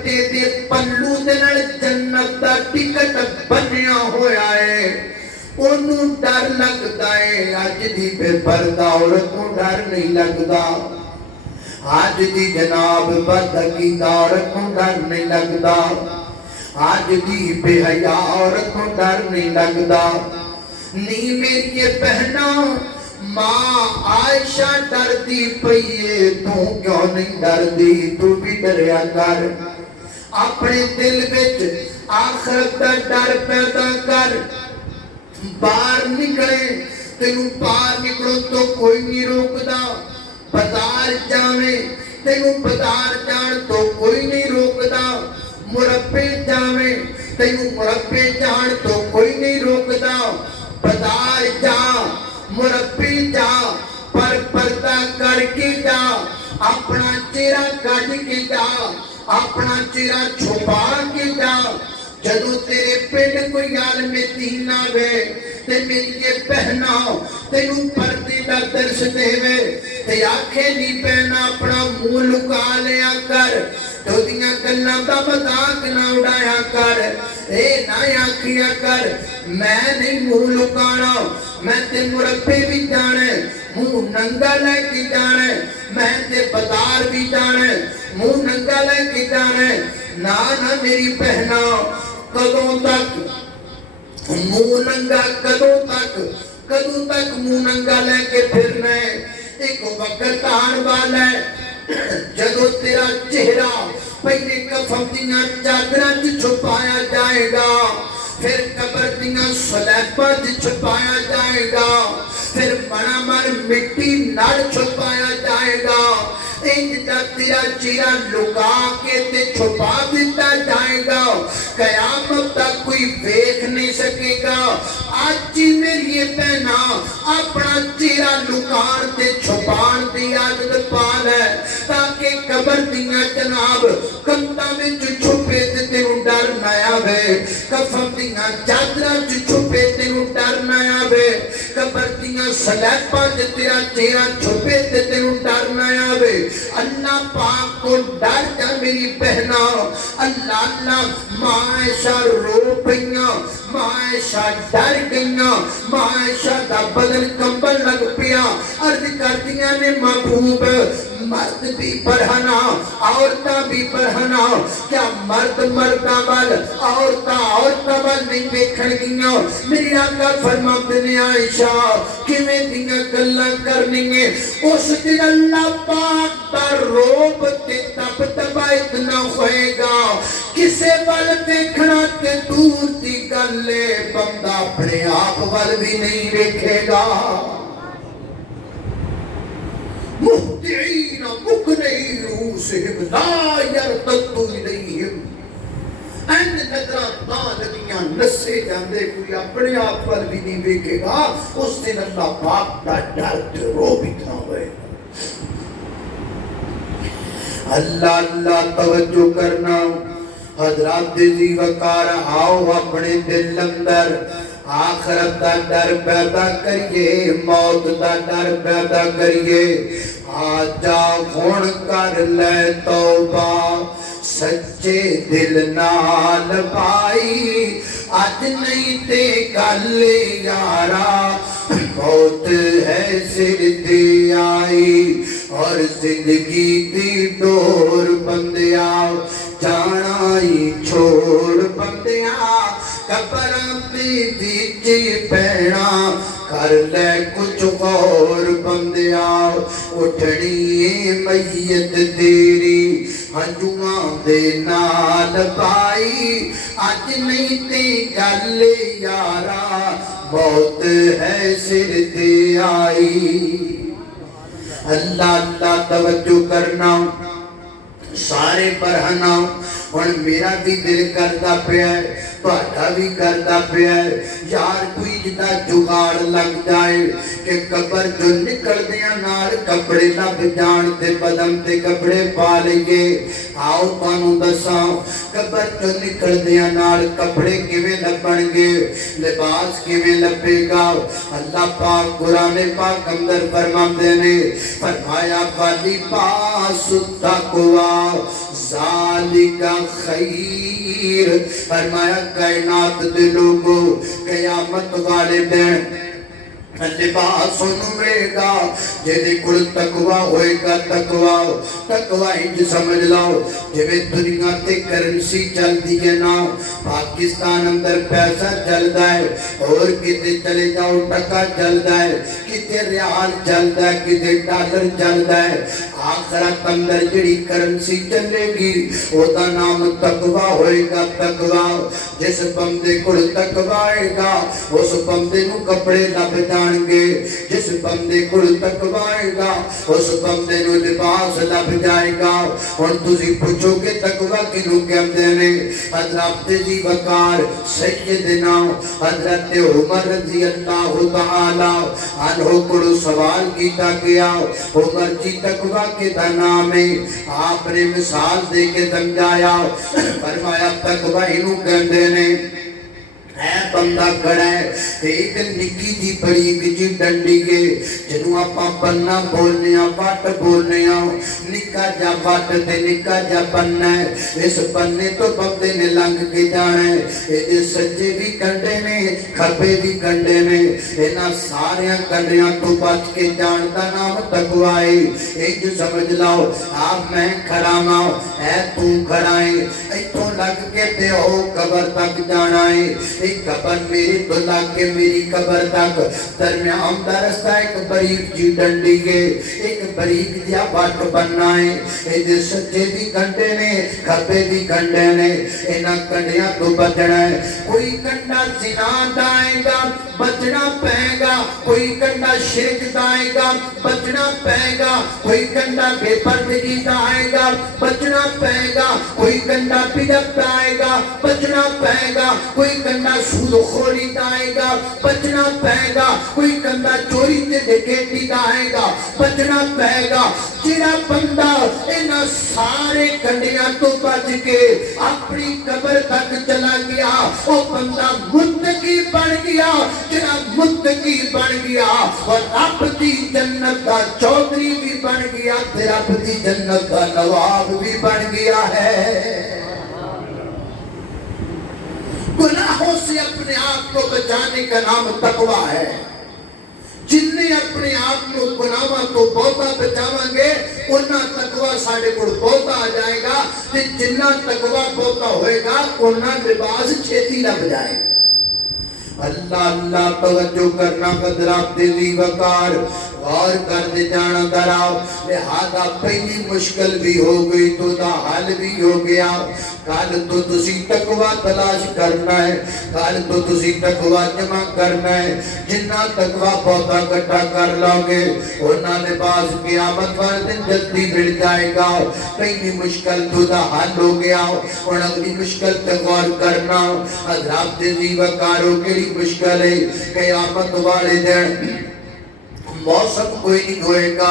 دوپٹے دے پلو دے نال جنت دا ٹکٹ بنیا ہویا ہے انہوں ڈر لگتا ہے آج دی بے پردہ عورت کو ڈر نہیں لگتا آج دی جناب بدعقیدہ عورت کو ڈر نہیں لگتا آج دی بے حیا عورت کو ڈر نہیں لگتا نہیں میری یہ بہنا ماں عائشہ ڈر دی پئیے تو کیوں نہیں ڈر دی تو بھی ڈریا کر اپنے دل وچ آخرت دا ڈر پیدا کر باہر نکلے تینوں باہر نکلو تو کوئی نہیں روکدا بازار جاویں تینوں بازار جان تو کوئی نہیں روکدا مربے جاویں تینوں مربے جان تو کوئی نہیں روکدا بازار جا مربے جا پر پردہ کر کے جا اپنا چہرہ کٹ کے جا اپنا چہرہ چھپا کے جا جدو تیرے پنڈ کوئی عالم دین آوے تے میری یہ بہنا تینوں پردے دا درس دے وے تے آنکھیں نہیں پہنا اپنا منہ لکا لیا کر تو دیاں گلاں دا مذاق نہ اڑایا کر اے نہ آکھیا کر میں نہیں منہ لکانا میں تے مربے بھی جانے منہ ننگا لے کے جانے میں تے بازار بھی جانے منہ ننگا لے کے جانے نہ میری بہنا کدوں تک منہ ننگا کدوں تک منہ ننگا لے کے پھرنا ہے ایک وقت آن والا ہے جدو تیرا چہرہ پہلے کفن دیاں چادراں چھپایا جائے گا پھر قبر دیاں سلیباں چھپایا جائے گا پھر بڑا مر مٹی نال چھپایا جائے گا انج دا تیرا چہرہ لکا کے تے چھپا دیتا جائے گا قیامت تک کوئی دیکھ نہیں سکے گا آج جی میری یہ بہنا اپنا چہرہ لکان تے چھپان دی عادت پال ہے تاکہ قبر دیاں جناب کنتاں وچ چھپے تے تینوں ڈر نہ آوے کفن دیاں چادراں وچ چھپے تینوں ڈر نہ آوے قبر دیاں سلیباں تے تیرا چہرہ چھپے تے تینوں ڈر نہ آوے اللہ پاک کو ڈر جا میری بہنا اللہ اللہ معاشہ رو پئیاں معاشہ ڈر گئیاں معاشہ دا بدن کمبل لگ پیا عرض کردیاں نے محبوب مرد بھی پرہنا عورتاں بھی پرہنا کیا مرد مرداں وال عورتاں وال نہیں دیکھن گیاں میری آقا فرماتے نے عائشہ کیویں دیاں گلاں کرنی اس دن اللہ پاک دا روب تے تب تبا اتنا ہوئے گا کسے وال دیکھنا تے دور دی گلے بندہ اپنے آپ وال بھی نہیں دیکھے گا مہتعین مکنئی رؤوسہم لا یرتد الیہم این نظرات نہ لگیاں نسے جاندے کوئی اپنے آپ پر بھی نہیں دیکھے گا اس دن اللہ پاک دا ڈر تے روب اتنا ہوئے گا اللہ اللہ توجہ کرنا حضرات دی وقار آؤ اپنے دل اندر آخرت دا ڈر پیدا کریے موت دا ڈر پیدا کریے آجا خون کر لے توبہ سچے دل نال پائی آج نہیں تے کل یارا موت ہے سر دی آئی اور زندگی دی ڈور بندیا جانا ہی چھوڑ بندیا قبراں دی وچ پینا کر لے کچھ غور بندیا اٹھنی میت تیری ہنجواں دے نال پائی اج نہیں تے گل یارا موت ہے سر تے آئی اللہ اللہ توجہ کرنا سارے پرہنا اور میرا بھی دل کرتا پیا ہے تہاڈا بھی کرتا پیا ہے یار کوئی جدا جگاڑ لگ جائے کہ قبر جو نکل دیاں نال کپڑے لگ جان تے بدن تے کپڑے پا لئیے آؤ تانوں دساں قبر جو نکل دیاں نال کپڑے کیویں لبن گے لباس کیویں لبے گا اللہ پاک قرآن پاک اندر فرماندے نے فرمایا فَلِبَاسُ التَّقْوَىٰ ذَلِكَ خیر. فرمایا کائنات دے لوگو قیامت والے دن لباس ملے گا جیدے کل تقوی ہوئے گا. تقوی انج سمجھ لاؤ جویں دنیا تے کرنسی چل دیئے نا پاکستان اندر پیسہ چلدا ہے اور کتے چلے جاؤ ٹکا چلدا ہے کتے ریال چلدا ہے کتے ڈالر چلدا ہے. آخرت اندر جڑی کرنسی چلے گی او دا نام تقوی ہوئے گا. تقوی جس بندے کل تقوی آئے گا اس بندے نو کپڑے لب جان گے. جس بندے کل تقوی آئے گا اس بندے نو لباس لب جائے گا. اور تسی پوچھو کہ تقوی کنوں کہندے نے؟ حضرت جی وقار سیدنا حضرت عمر رضی اللہ تعالی عنہ کو سوال کیتا گیا عمر جی تقوی کے دا نام ہے. آپ نے مثال دے کے سمجھایا فرمایا تقوی انہوں کہندے نے اے بندہ کھڑا ہے ایک نکی جی بڑی بچی ڈنڈی کے جنہوں اپا پننا بولنے وٹ بولنے نکا جا وٹ تے نکا جا پننا ہے. اس پننے تو بندے نے لنگ کے جانا ہے. یہ سجے بھی کنڈے نے کھپے بھی کنڈے نے. انہاں ساریاں کنڈیاں تو بچ کے جان دا نام تقوی ہے. ایک سمجھ لاؤ آپ میں کھڑا ماں اے تو کھڑا ہے ایتھوں لگ کے تے ہو قبر تک جانا ہے. ایک قبر میری دلہ کے میری قبر تک درمیان دا رستہ ایک بریک جی ڈنڈی کے ایک بریک دیا بات بننا ہے. ایدے سچے بھی کنڈے نے کھپے بھی کنڈے نے. انہاں کنڈیاں تو بچنا ہے. کوئی کنڈا زنا دائے گا بچنا پائے گا. کوئی کنڈا شرک دائے گا بچنا پائے گا. کوئی کنڈا بے پردگی دائے گا بچنا پائے گا. کوئی کنڈا بدعت دائے گا بچنا پائے گا. کوئی کنڈا سود خوری دائے گا بچنا پائے گا. کوئی کنڈا چوری تے ڈکیتی دائے گا بچنا پائے گا. جڑا بندہ انہاں سارے کنڈیاں تو بچ کے اپنی قبر تک چلا گیا وہ بندہ متقی بن گیا. جڑا متقی بن گیا اور رب دی جنت دا چودھری بھی بن گیا تے رب دی جنت دا نواب بھی بن گیا ہے. گناہوں سے اپنے آپ کو بچانے کا نام تقوی ہے. جن نے اپنے آپ کو گناہوں تو بہتا بچاویں گے انہاں تقوی ساڑھے کو بہتا آ جائے گا. جنہاں تقوی بہتا ہوئے گا انہاں لباس چھیتی لگ جائے گا. اللہ اللہ توجہ کرنا قدرات دی وقار غور کر دے جانا دراؤ. لہذا پہلی مشکل بھی ہو گئی تو دا حل بھی ہو گیا. کل تو تسی تقوی تلاش کرنا ہے. کل تو تسی تقوی جمع کرنا ہے. جنہ تقوی بہتا کٹھا کر لوگے انہاں لباس قیامت والے دن جلدی مل جائے گا. پہلی مشکل تو دا حل ہو گیا. اور اگلی مشکل تے غور کرنا حضرات دی وقاروں کی مشکل ہے. قیامت والے دن موسم کوئی نہیں ہوئے گا.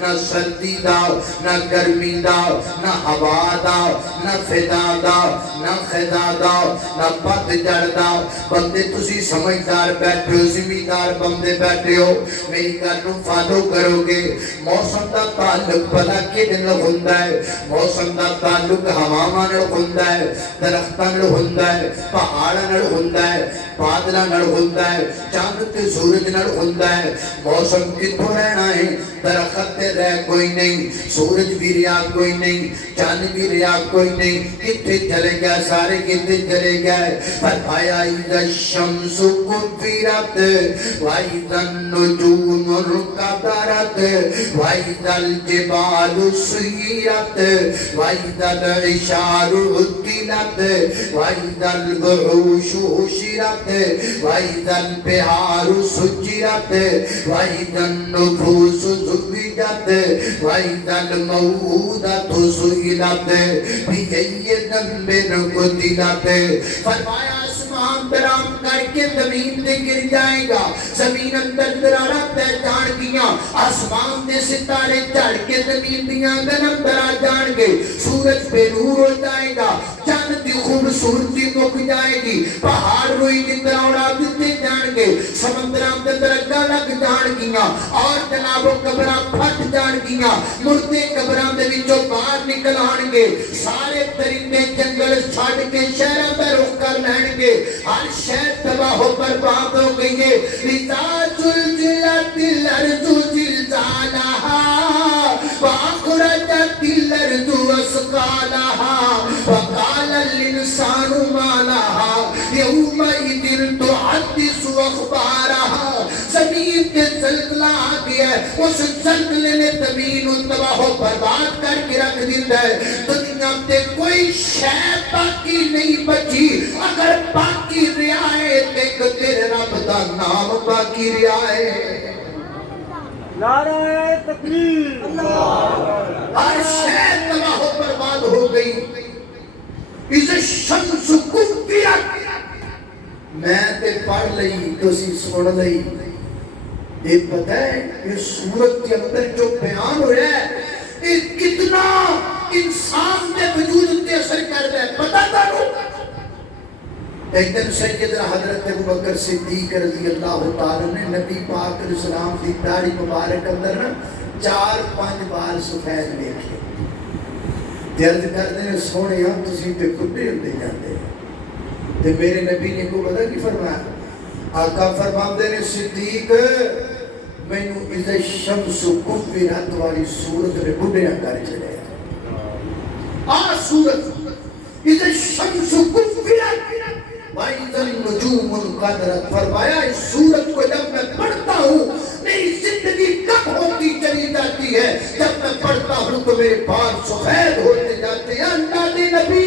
نہ سردی دا نہ گرمی دا نہ ہوا دا نہ فضا دا نہ خزا دا نہ پتجھڑ دا. بندے تسی سمجھدار بیٹھے ہو زمیندار بندے بیٹھے ہو میری گل نوں فالو کرو گے. موسم دا تعلق بھلا کدے نال ہوندا ہے؟ موسم دا تعلق ہواواں نال ہوندا ہے درختاں نال ہوندا ہے پہاڑاں نال ہوندا ہے بادلاں نال ہوندا ہے چاند تے سورج نال ہوندا ہے. موسم کتوں رہنا ہے؟ درخت تے رہ کوئی نہیں سورج بھی رہا کوئی نہیں چاند بھی رہا کوئی نہیں. کتے چلے گئے سارے کتے چلے گئے. فرمایا اذا الشمس کورت واذا النجوم انکدرت واذا الجبال سیرت واذا العشار عطلت واذا الوحوش حشرت واذا البحار سجرت واذا النفوس زوجت واذا الموءودة سئلت بأي ذنب قتلت. فرمایا آسمان درام کر کے زمین تے گر جائے گا. زمین اندر درارت ہے جان گیاں آسمان دے ستارے چڑھ کے زمین دیاں گنم درا جان گے. سورج بے نور ہو جائے گا. چاند دی خوبصورتی مک جائے گی. پہاڑ روئی کی طرح اڑا دیتے جان گے سمندراں دے اندر اگاں لگ جان گیاں اور جناب قبراں پھٹ جان گیاں مردے قبراں دے وچوں باہر نکل آن گے سارے درندے جنگل چھڈ کے شہراں دا رخ کر لین گے ہر شہر تباہ و برباد ہو گئی ہے اذا زلزلت الارض زلزالها واخرجت الارض اثقالها وقال الانسان ما لها يومئذ تحدث اخبارها زمین کے زلزلہ آ گیا ہے اس زلزلے نے زمین تباہ و برباد کر کے رکھ دیتا ہے دنیا تے کوئی شے باقی نہیں بچی اگر باقی رہا ہے دیکھ تیرے رب دا نام باقی رہا ہے نعرہ تکبیر ہر شے تباہ و برباد ہو گئی اس شمس کفرت میں تے پڑھ لئی تسی سن لئی یہ پتہ ہے یہ سورت کے اندر جو بیان ہو رہا ہے یہ کتنا انسان کے وجود تے اثر کر رہا ہے پتہ تانوں ایک دن سیدنا حضرت ابوبکر صدیق رضی اللہ تعالی نے نبی پاک علیہ السلام دی داڑھی مبارک اندر نا 4-5 بار سفید دیکھے عرض کرتے ہیں سونے ہم تسی پہ کٹے ہوتے جاتے ہیں تو میرے نبی نے کو پتا کی فرمایا آقا فرماندے نے صدیق مینوں اذا الشمس کفرت والی سورت نے بڈھیا کر چلے سورت اذا الشمس کفرت وَإِذَا النُّجُومُ انْقَدَرَتْ فرمایا اس سورت کو جب میں پڑھتا ہوں میری زندگی کب ہوتی چلی جاتی ہے جب میں پڑھتا ہوں تو میرے بال سفید ہوتے جاتے ہیں اللہ دے نبی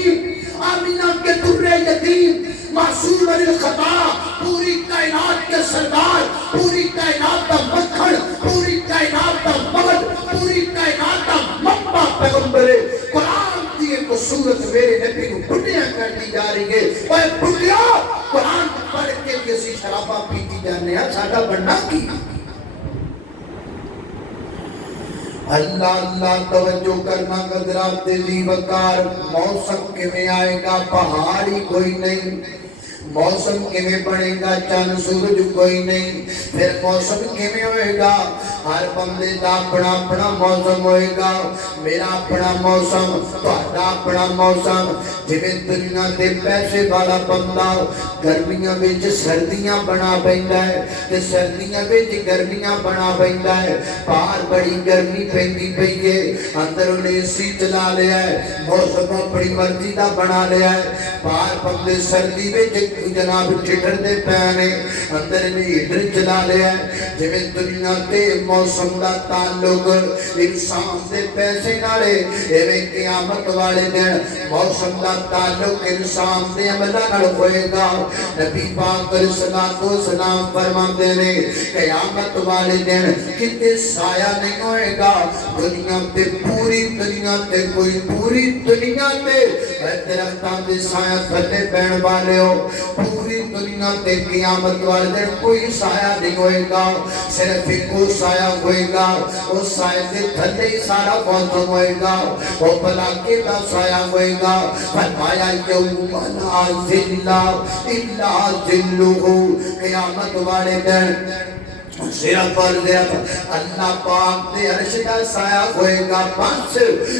آمینہ کے در یتیم معصوم الخطا پوری کائنات کے سردار پوری کائنات کا مکھن پوری کائنات کا مغد پوری کائنات کا منبع پیغمبر قرآن کی ایک صورت میرے نبی کو بھٹیاں کر دی جا رہی ہے اے بھٹیا قرآن پڑھ کے بھی اسی شرابہ پیتی جانے ہیں ساڈا بننا کی اللہ اللہ توجہ کرنا قدرات دلی وقار موسم کے میں آئے گا پہاڑی کوئی نہیں موسم کے میں بڑھے گا چند سورج کوئی نہیں پھر موسم کے میں ہوئے گا ہر بندے دا اپنا اپنا موسم ہوئے گا میرا اپنا موسم تہاڈا اپنا موسم جویں دنیا دے پیسے والا بندہ گرمیاں وچ سردیاں بنا پیندا ہے تے سردیاں وچ گرمیاں بنا پیندا ہے باہر بڑی گرمی پیندی پئی ہے اندر انہیں اے سی چلا لیا ہے موسم اپنی مرضی دا بنا لیا ہے باہر بندے سردی وچ جناب ٹھٹر دے پیانے اندر نے ہیٹر چلا لیا ہے جویں دنیا تے موسم دا تعلق انسان دے پیسے نالے ایویں قیامت والے دن موسم دا تعلق انسان دے عملاں نال ہوئے گا نبی پاک علیہ الصلوۃ والسلام فرماندے نے قیامت والے دن کتے سایہ نہیں ہوئے گا دنیا تے پوری دنیا تے کوئی پوری دنیا تے درختاں دے سایہ تھلے پین والے ہو پوری دنیا تے قیامت والے دن کوئی سایہ نہیں ہوئے گا صرف ایک سایہ ہوئے گا اس سایہ دے تھلے ہی سارا موسم ہوئے گا وہ پلاکے دا سایہ ہوئے گا فرمایا یوم لا ظل الا ظلہ قیامت والے دن صرف اور صرف اللہ پاک دے عرش کا سایہ ہوئے گا بس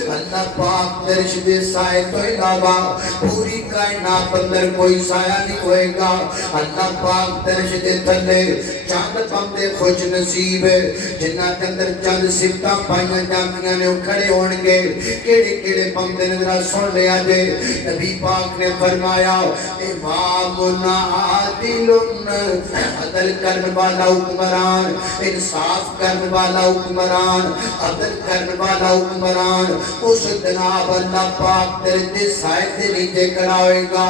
اللہ پاک دے عرش دے سایہ تو علاوہ پوری کائنات اندر کوئی سایہ نہیں ہوئے گا اللہ پاک دے عرش دے تھلے چاند بندے خوش نصیب جنہ کے اندر چند صفتاں پائیاں جاندیاں نے کھڑے ہون گے کیڑے کیڑے بندے نے ذرا سن لیا جے نبی پاک نے فرمایا امام عادل عدل کرنے والا حکمران انصاف کرنے والا حکمران عدل کرنے والا حکمران اس جناب اللہ پاک تیرے سائے دے نیچے کراوے گا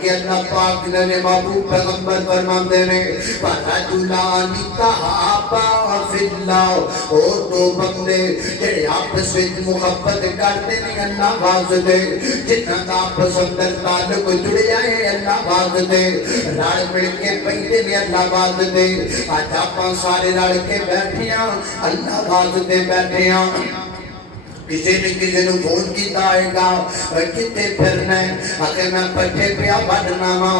کہ اللہ پاک نے محبوب پیغمبر فرماندے نے فرجلانی تحابا فی اللہ اور دو بندے جڑے آپس وچ محبت کرتے ہیں اللہ واسطے جنہاں دا آپس اندر تعلق جڑ جائے اللہ واسطے رل مل کے پہلے نے اللہ واسطے آج آپ سارے رل کے بیٹھیاں اللہ واسطے بیٹھیاں کسی نے کسی نے فون کیتا آئے گا کتے پھرنا ہے اگر میں پٹھے پیا بڑھنا ماں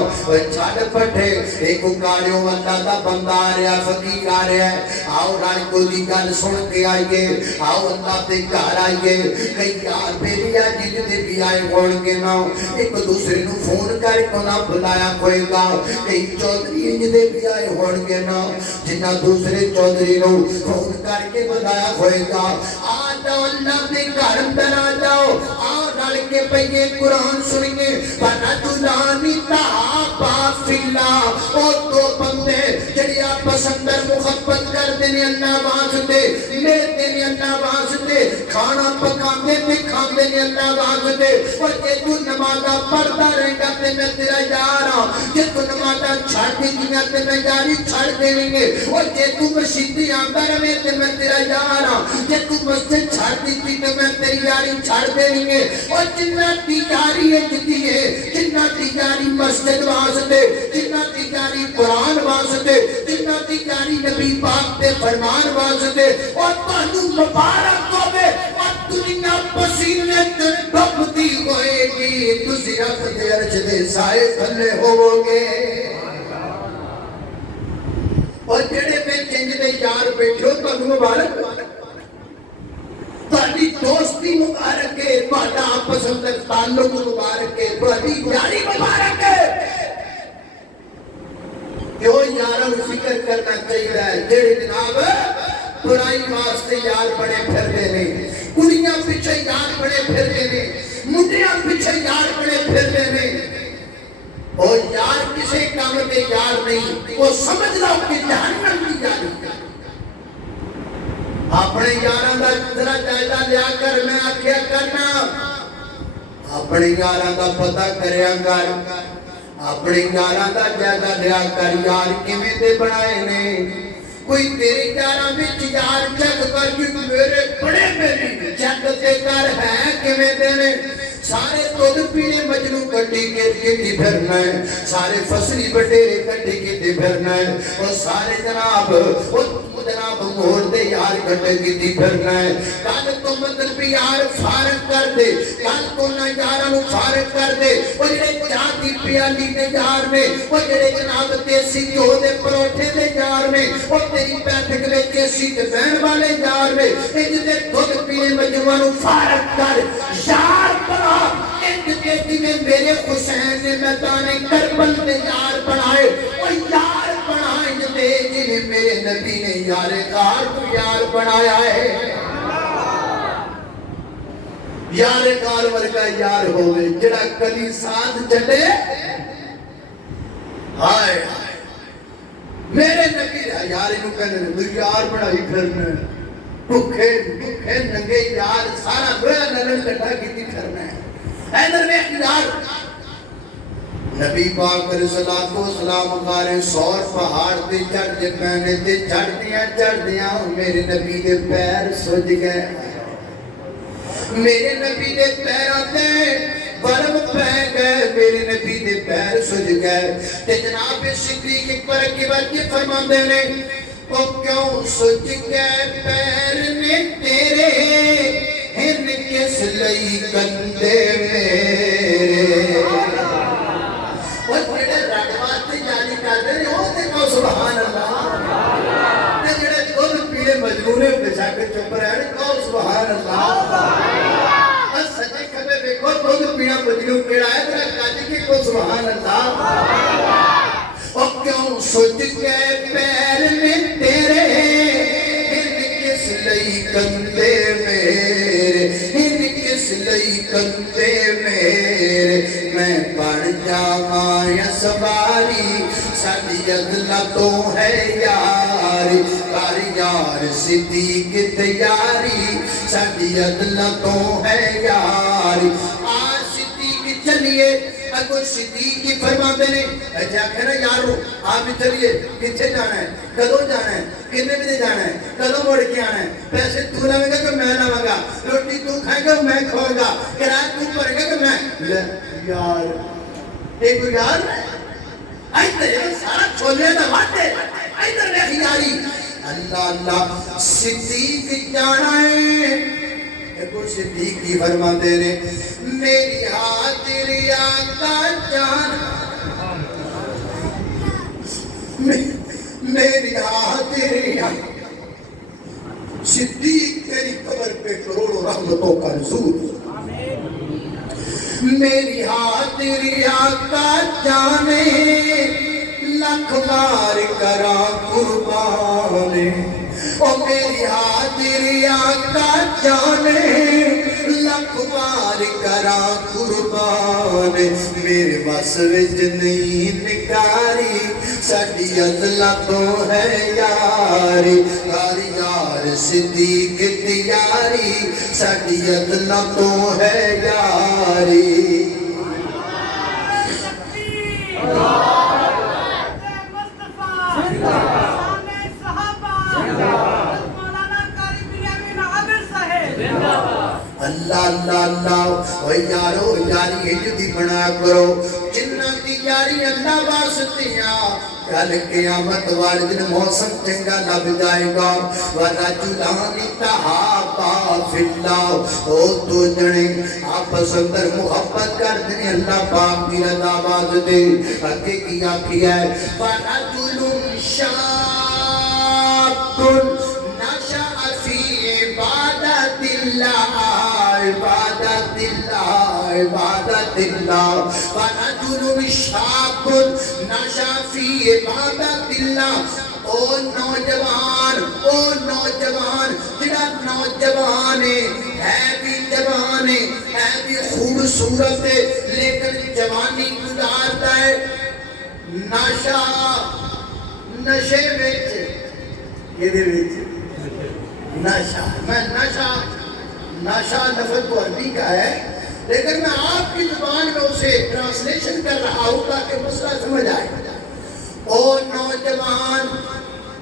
چھاڑ پٹھے ایک کاریوں اللہ دا بندہ آ رہا فقیر آ رہا ہے آؤ رائے کو دی گل سن کے آئیے آؤ اللہ دے گھر آئیے کئی یار میری آجی جتے بھی آئے گوڑ کے نا ایک دوسرے نو فون کر کو نہ بلایا کوئی گا کئی چودری جتے بھی آئے گوڑ کے نا جنہ دوسرے چودری نو فون کر کے بلایا کوئی گا آجا اللہ دے گھر اندر آ جاؤ آؤ ڈال کے پہیے قرآن سنیں فَنَدُلَانِ تَعَبَا فِي اللَّهِ او دو بندے جڑی آپس اندر محبت کر دینے اللہ واسطے لے دینے اللہ واسطے کھانا پکان دے کھان دینے اللہ واسطے اور جے تو نمازہ پڑھتا رہے گا تے میں تیرا یارا جے تو نمازہ چھڑ دی گیا تے میں یاری چھڑ دیں گے اور جے تو مسجدی آندہ رہے تے میں تیرا یارا جے تو مسجد چھڑ دی تھی تے میں تیری یاری چھڑ دیں گے اور جنہ تیاری اجتی ہے جنہ تیاری مسجد واسطے جنہ تیاری قرآن واسطے جنہ تیاری نبی پاک دے فرمان واسطے اور تانو مبارک ہوئے اور دنیا پسینے تے ڈبتی ہوئے گی تسی رب دے عرش دے سائے تھلے ہوو گے اور جڑے پہ چنج دے یار بیٹھو تانو مبارک تہاڈی دوستی مبارک ہے تہاڈا آپس اندر تعلق مبارک ہے تہاڈی یاری مبارک ہے کیوں یاراں فکر کرنا چاہیے جڑے جناب برائی واسطے یار بڑے پھردے نے کڑیاں پیچھے یار بڑے پھردے نے منڈیاں پیچھے یار بڑے پھردے نے اور یار کسی کام کے یار نہیں وہ سمجھ لو کہ جہنم کی یاری اپنے یاراں دا ذرا جائزہ لیا کر میں آکھیا کرنا اپنے یاراں دا پتہ کریا کر اپنے یاراں دا جائزہ لیا کر یار کیویں دے بنائے نے کوئی تیرے یاراں وچ یار چیک کر کہ میرے بڑے میری چیک تے کر ہے کیویں دے نے سارے دودھ پینے مجنو کٹی کے پھرنا ہے سارے فصلی بٹیرے کٹی کے پھرنا ہے اور سارے جناب موڑ دے یار کٹی کے پھرنا ہے کل تو مطلب یار فارغ کر دے کل تو نہ یارانو فارغ کر دے وہ جڑے چاہتی پیالی دے یار میں وہ جڑے جناب دیسی گھیو دے پروٹھے دے یار میں وہ تیری بیٹھک لے کیسی دے بہن والے یار میں انج دے دودھ پینے مجنوانو فارغ کر یار بنا انجھے میں میرے حسین نے میدان کربل میں یار بنائے اور یار بنائے جنہیں میرے نبی نے یار غار کو یار بنایا ہے یار غار ورگا یار ہوئے جڑا کلی ساتھ چلے ہائے میرے نبی یار انہوں کہنے مجھے یار بنائی پھرنا بکھے ننگے یار سارا برا نلن کٹا کی پھرنا ہے ایدر میں اقتدار نبی پاک علیہ السلام کارے سور پہاڑ تے چڑھ دے پہنے تے چڑھ دیاں میرے نبی دے پیر سج گئے میرے نبی دے پیروں تے برم پہ گئے میرے نبی دے پیر سج گئے تے جناب صدیق اکبر کی بات یہ فرمان دے نے او کیوں سج گئے پیر نے تیرے ہن کس لئی کندے میرے وہ جڑے رڑوات جانی کر دے وہ دیکھو سبحان اللہ تے جڑے دودھ پینے مجبور بچا کے چپ رہے کہو سبحان اللہ اور سچے کھبے دیکھو دودھ پینا مجبور کیڑا ہے تیرا کاجی کی کو سبحان اللہ اور کیوں سج گئے پیر میں تیرے ہن کس لئی کندے میرے ہن کس لئی کندے میرے میں پڑھ جاواں یا سواری ساڈی ادلا تو ہے یاری کر یار صدیق تیاری ساڈی ادلا تو ہے یاری آج صدیق چلیے اگر صدیق کی فرما دینے اچھا کہنا یارو آپ بھی چلیے کچھے جانا ہے کدو جانا ہے کنے بھی جانا ہے کدو موڑ کے آنا ہے پیسے تو لوگے گا کہ میں لوگا گا روٹی تو کھائے گا میں کھوئے گا کرایہ تو پڑے گا کہ میں یار ایک یار ایدر سارا چھولے دا باتے ایدر میں خیاری اللہ اللہ صدیق جانا ہے دیکھو صدیق کی فرماتے نے میری حاضری آقا جان میری حاضری صدیق تیری قبر پہ کروڑوں رحمتوں کا نزول میری حاضری آقا جانے لکھ بار کرا قربانے او میری حاضری آقا جانے لکھ بار کرا قربانے میرے بس وچ نہیں نکاری ساڈی ادلا تو ہے یاری یاری یار صدیق دی یاری ساڈی ادلا تو ہے یاری اللہ اللہ اللہ اوہ یارو یاری جدی بنا کرو جنہ کی یاری اللہ واسطیاں کل قیامت والے دن موسم چنگا لگ جائے گا وَرَجُلَانِ تَحَابَا فِي اللَّهِ او تو جنے آپس اندر محبت کر دیں اللہ پاک کی رضا باز دے اگے کیا ہے وَرَجُلٌ شَابٌ نَشَأَ فِي عِبَادَةِ اللَّهِ عبادت اللہ عبادت اللہ ورجل شاب نشا فی عبادت اللہ او نوجوان جڑا نوجوان ہے بھی جوان ہے بھی خوبصورت ہے لیکن جوانی گزارتا ہے نشا نشے وچ یہ دے وچ نشا میں نشا لفظ تو عربی کا ہے لیکن میں آپ کی زبان میں اسے ٹرانسلیشن کر رہا ہوں تاکہ مسئلہ سمجھ آئے او نوجوان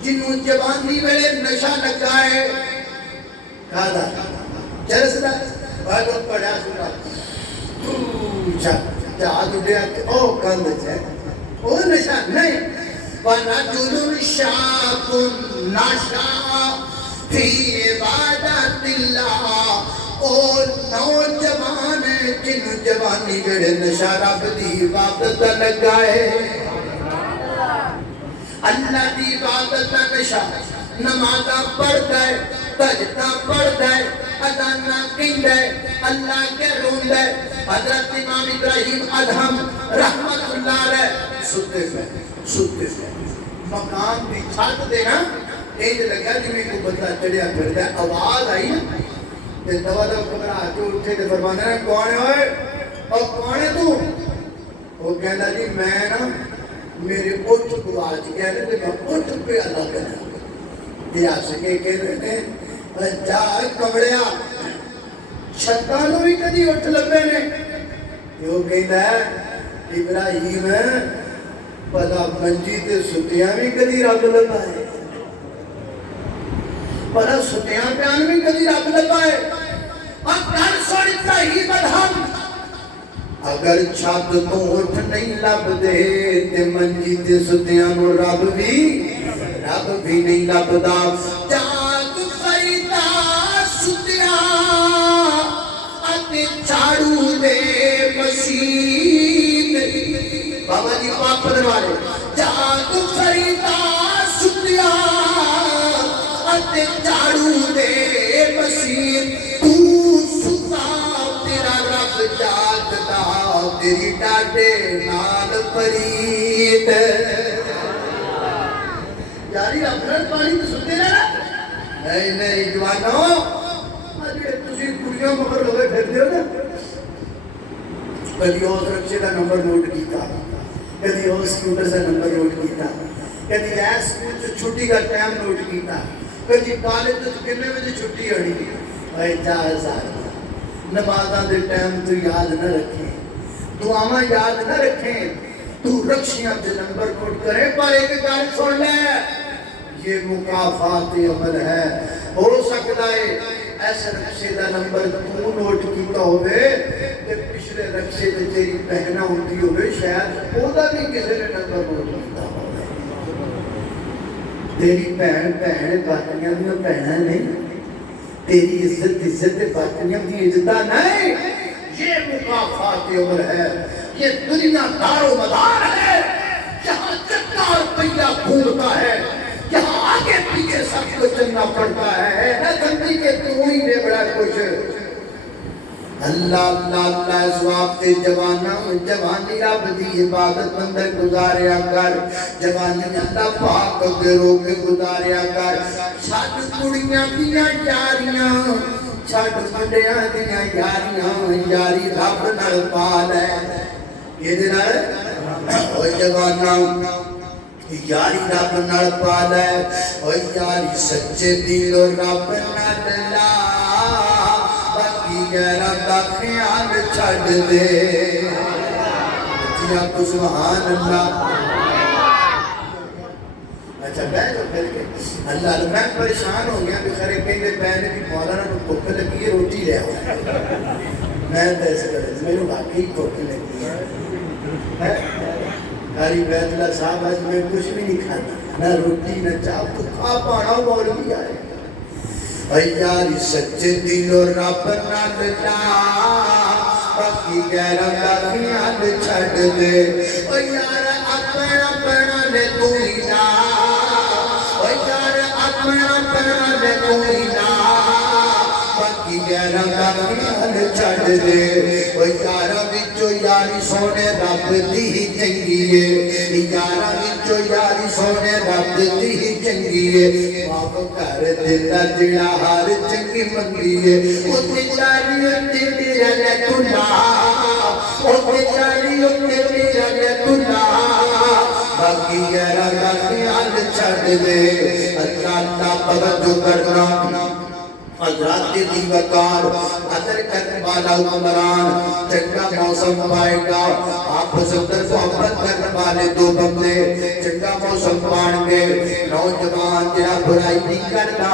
جنہوں جوانی ویلے نشا لگا ہے کھادا چرس دا بھاگو پڑھا سنا جہاز اڈیا کہ او کند ہے او نشا نہیں وَرَجُلٌ شَابٌ نَشَأَ فِي عِبَادَةِ اللَّهِ او نوجوان جن جوانی گڑے نشا رب دی عبادت لگائے اللہ دی عبادت نشا نمازاں پڑھتا ہے سجدہ پڑھتا ہے اذاناں کہندا ہے اللہ کے روندا ہے حضرت امام ابراہیم ادہم رحمت اللہ علیہ ستے پہ مقام دی چھت دے نا ایج لگا جی کو بندہ چڑھیا پھردا ہے آواز آئی نا تے دوا گھبرا کے اٹھے تے فرمانا ہے کون ہے اوئے او کون ہے تو وہ کہندا جی میں نا میرے اٹھ گواچ گیا تے میں اٹھ پہ اللہ کرا دیا سکے کہندے نے جا کمڑیا چھتاں نو بھی کدی اٹھ لبے نے وہ کہندا ہے ابراہیم پتا منجی تے ستیاں بھی کدی رب لبا ہے پر ستیاں پیان بھی کدی رب لبا ہے اب گھر سوڑ ابراہیم ادہم اگر چھت تو اٹھ نہیں لب دے تے منجی تے ستیاں نو رب بھی نہیں لبدا جاگ فریدا ستیاں اتے جھاڑو دے مشین بابا جی پاک پدروارے جاگ فریدا ستیاں اتے جھاڑو دے مشین تو ستا تیرا رب جاگدا تیری ڈاڈے نال پرید یاری افراد پانی تو سنتے رہا نہیں جوانو تسی کڑیوں مگر لوگے پھر دیو نا کدی اس رکشے کا نمبر نوٹ کیتا کدی اس سکوٹر کا نمبر نوٹ کیتا کدی ایس چھٹی کا ٹائم نوٹ کیتا کدی کالج تو کتنے بجے چھٹی ہونی اے جا ہزار نمازاں دے ٹائم تو یاد نہ رکھیں دعاواں یاد نہ رکھیں تو رکشیاں دے نمبر نوٹ کرے پر ایک گل سن لے یہ مکافات عمل ہے ہو سکتا ہے ایسا رکشے دا نمبر تو نوٹ کیتا ہوئے کہ پچھلے رکشے تے تیری بہنہ ہوتی ہوئے شاید وہ دا بھی کسی نے نمبر نوٹ کیتا ہوئے تیری بہن بہنیاں دیا بہنہ نہیں تیری عزت باقیوں کی عزت نہیں، یہ مکافات عمر ہے، یہ دنیا دار و مدار ہے، یہاں چکا اور پہیا گھومتا ہے، یہاں آگے پیچھے سب کو چلنا پڑتا ہے، نہ گندی کے تو ہی میں بڑا کچھ۔ اللہ اللہ اللہ اس وقت جوانی رب دی عبادت اندر گزاریا کر، جوانی اللہ پاک کے روک گزاریا کر، چھڑ کڑیاں دیاں یاریاں، چھڑ منڈیاں دیاں یاریاں، یاری رب نال پا لے، یہ دن ہے او جوانا یاری رب نال پا لے، او یاری سچے دل رب نال لا، غیرہ کا خیال چھڑ دے، جی آپ کو سبحان اللہ۔ اچھا بیٹھو پھر کے اللہ میں پریشان ہو گیا، بخارے کہیں پہنے بھی مولانا کو بھوک لگی ہے، روٹی لے آؤ، میں ایسے کرے میں نے واقعی بھوک لگی ہے، قاری بیت اللہ صاحب آج میں کچھ بھی نہیں کھانا، نہ روٹی نہ چاپ، تو کھا پانا مولوی آئے، یاری سچے دل و رب نال لا، باقی غیرہ کا خیال چھڑ دے، او یار اپنا اپنا لے تو ہی لا، او یار اپنا اپنا لے تو ہی لا، باقی غیرہ کا خیال چھڑ دے، او یارہ وچو یاری سونے رب دی ہی چنگی ہے، یارہ وچو یاری سونے رب دی ہی چنگی ہے، معاف کر دیتا جڑا ہر چنگی منگی ہے، او تیاری اتے تیرا لے تلا، او تیاری اتے تیرا لے تلا، باقی غیرہ کا خیال چھڑ دے، اللہ اللہ توجہ کرنا، حضرات دی وقار اثر کرنے والا حکمران چنگا موسم پائے گا، آپ صدر محبت کرنے والے دو بندے چنگا موسم پائیں گے، نوجوان جہاں برائی نہیں کرنا،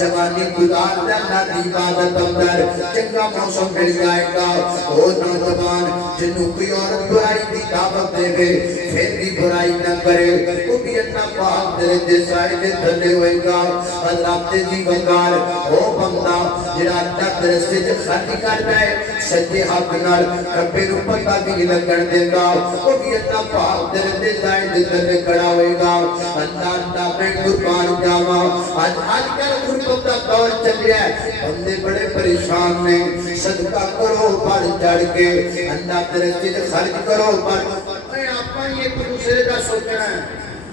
جوانی گزار اللہ دی عبادت اندر چنگا موسم مل جائے گا، وہ نوجوان جنہوں کوئی عورت برائی دی دعوت دے گے پھر بھی برائی نہ کرے، وہ بھی اللہ پاک درجے سائے تھلے ہوئے گا۔ حضرات دی وقار وہ بندہ جڑا تک رستے جو خالی کر جائے سجے حق نال ربے نو پتہ بھی نہیں لگن دے گا، وہ بھی اللہ پاک درجے سائے تھلے کھڑا ہوئے گا۔ اللہ اللہ میں قربان جاواں، آج کل غربت کا دور چل رہا ہے، بندے بڑے پریشان نے، صدقہ کرو بڑھ چڑھ کے، اللہ درجے خرچ کرو بڑھ، میں آپ یہ ایک دوسرے کا سوچنا ہے،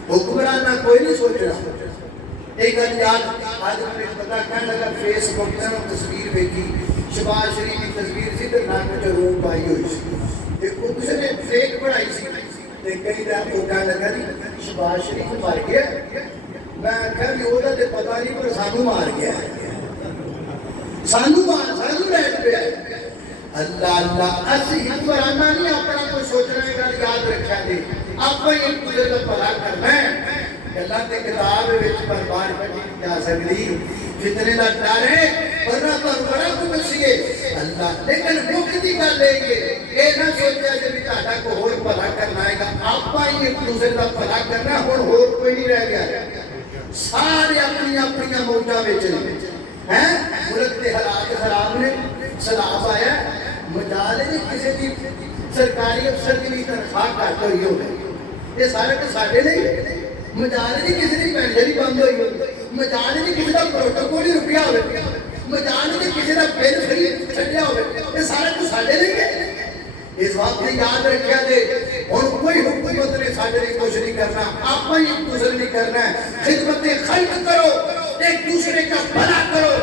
حکمرانہ کوئی نہیں سوچنا۔ ایک یاد آج میں پتا کہنے لگا فیس بک میں تصویر دیکھی، شہباز شریف کی تصویر سی تو ناک میں روم پائی ہوئی سی، اس نے فیک بڑھائی سی، کئی رات کو کہنے لگا شہباز شریف مار گیا، میں کہا بھی وہ تو پتا نہیں پر سانو مار گیا، سانو لیٹ پہ ہے۔ اللہ اللہ اسی حکمرانہ نہیں اپنا کوئی سوچنا ہے، یاد رکھا دے آپ ایک دوسرے کا بھلا کرنا ہے، اللہ کے کتاب وچ برباد کری جا سکتی، فتنے دا ڈر ہے ورنہ پر بڑا کچھ سیے اللہ، لیکن مکھ دی گل ہے یہ نہ سوچیا کہ تہاڈا کو ہور بھلا کرنا ہے گا، آپ ہی ایک دوسرے کا بھلا کرنا، ہن ہور کوئی نہیں رہ گیا، سارے اپنی اپنی موجاں وچ ہیں، ملک دے حالات خراب نے، سیلاب آیا، مجال ہے کسی دی سرکاری افسر کی تنخواہ کٹ ہوئی ہو گئی، یہ سارے تو ساڈے نہیں، مجال نہیں کسی کی پینشن ہی بند ہوئی ہوئی، مجال نہیں کسی کا پروٹوکول ہی رکیا ہوئے، مجال نہیں کسی کا بل فری چھڈیا ہوئے، یہ سارے تو ساڈے نہیں ہے۔ اس وقت نے یاد رکھیا دے اور کوئی حکومت نے ساڈے لیے کچھ نہیں کرنا، آپ ہی ایک دوسرے نہیں کرنا ہے، خدمت خلق کرو، ایک دوسرے کا بھلا کرو،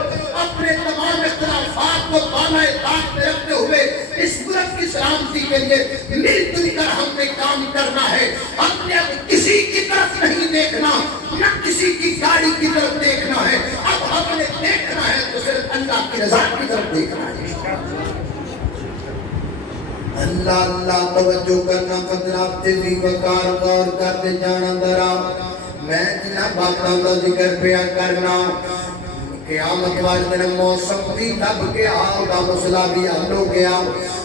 اپنے تمام اختلافات کو بالائے طاقت میں رکھتے ہوئے اس ملک کی سلامتی کے لیے مل جل کر ہم نے کام کرنا ہے، ہم نے اب کسی کی طرف نہیں دیکھنا، نہ کسی کی گاڑی کی طرف دیکھنا ہے، اب ہم نے دیکھنا ہے تو صرف اللہ کی رضا کی طرف دیکھنا ہے۔ اللہ اللہ توجہ کرنا، قدرات بھی وقار غور کرتے جانا درا، میں جنہ باتوں کا ذکر پیا کرنا، قیامت والے دن موسم بھی لب گیا دا مسئلہ بھی حل ہو گیا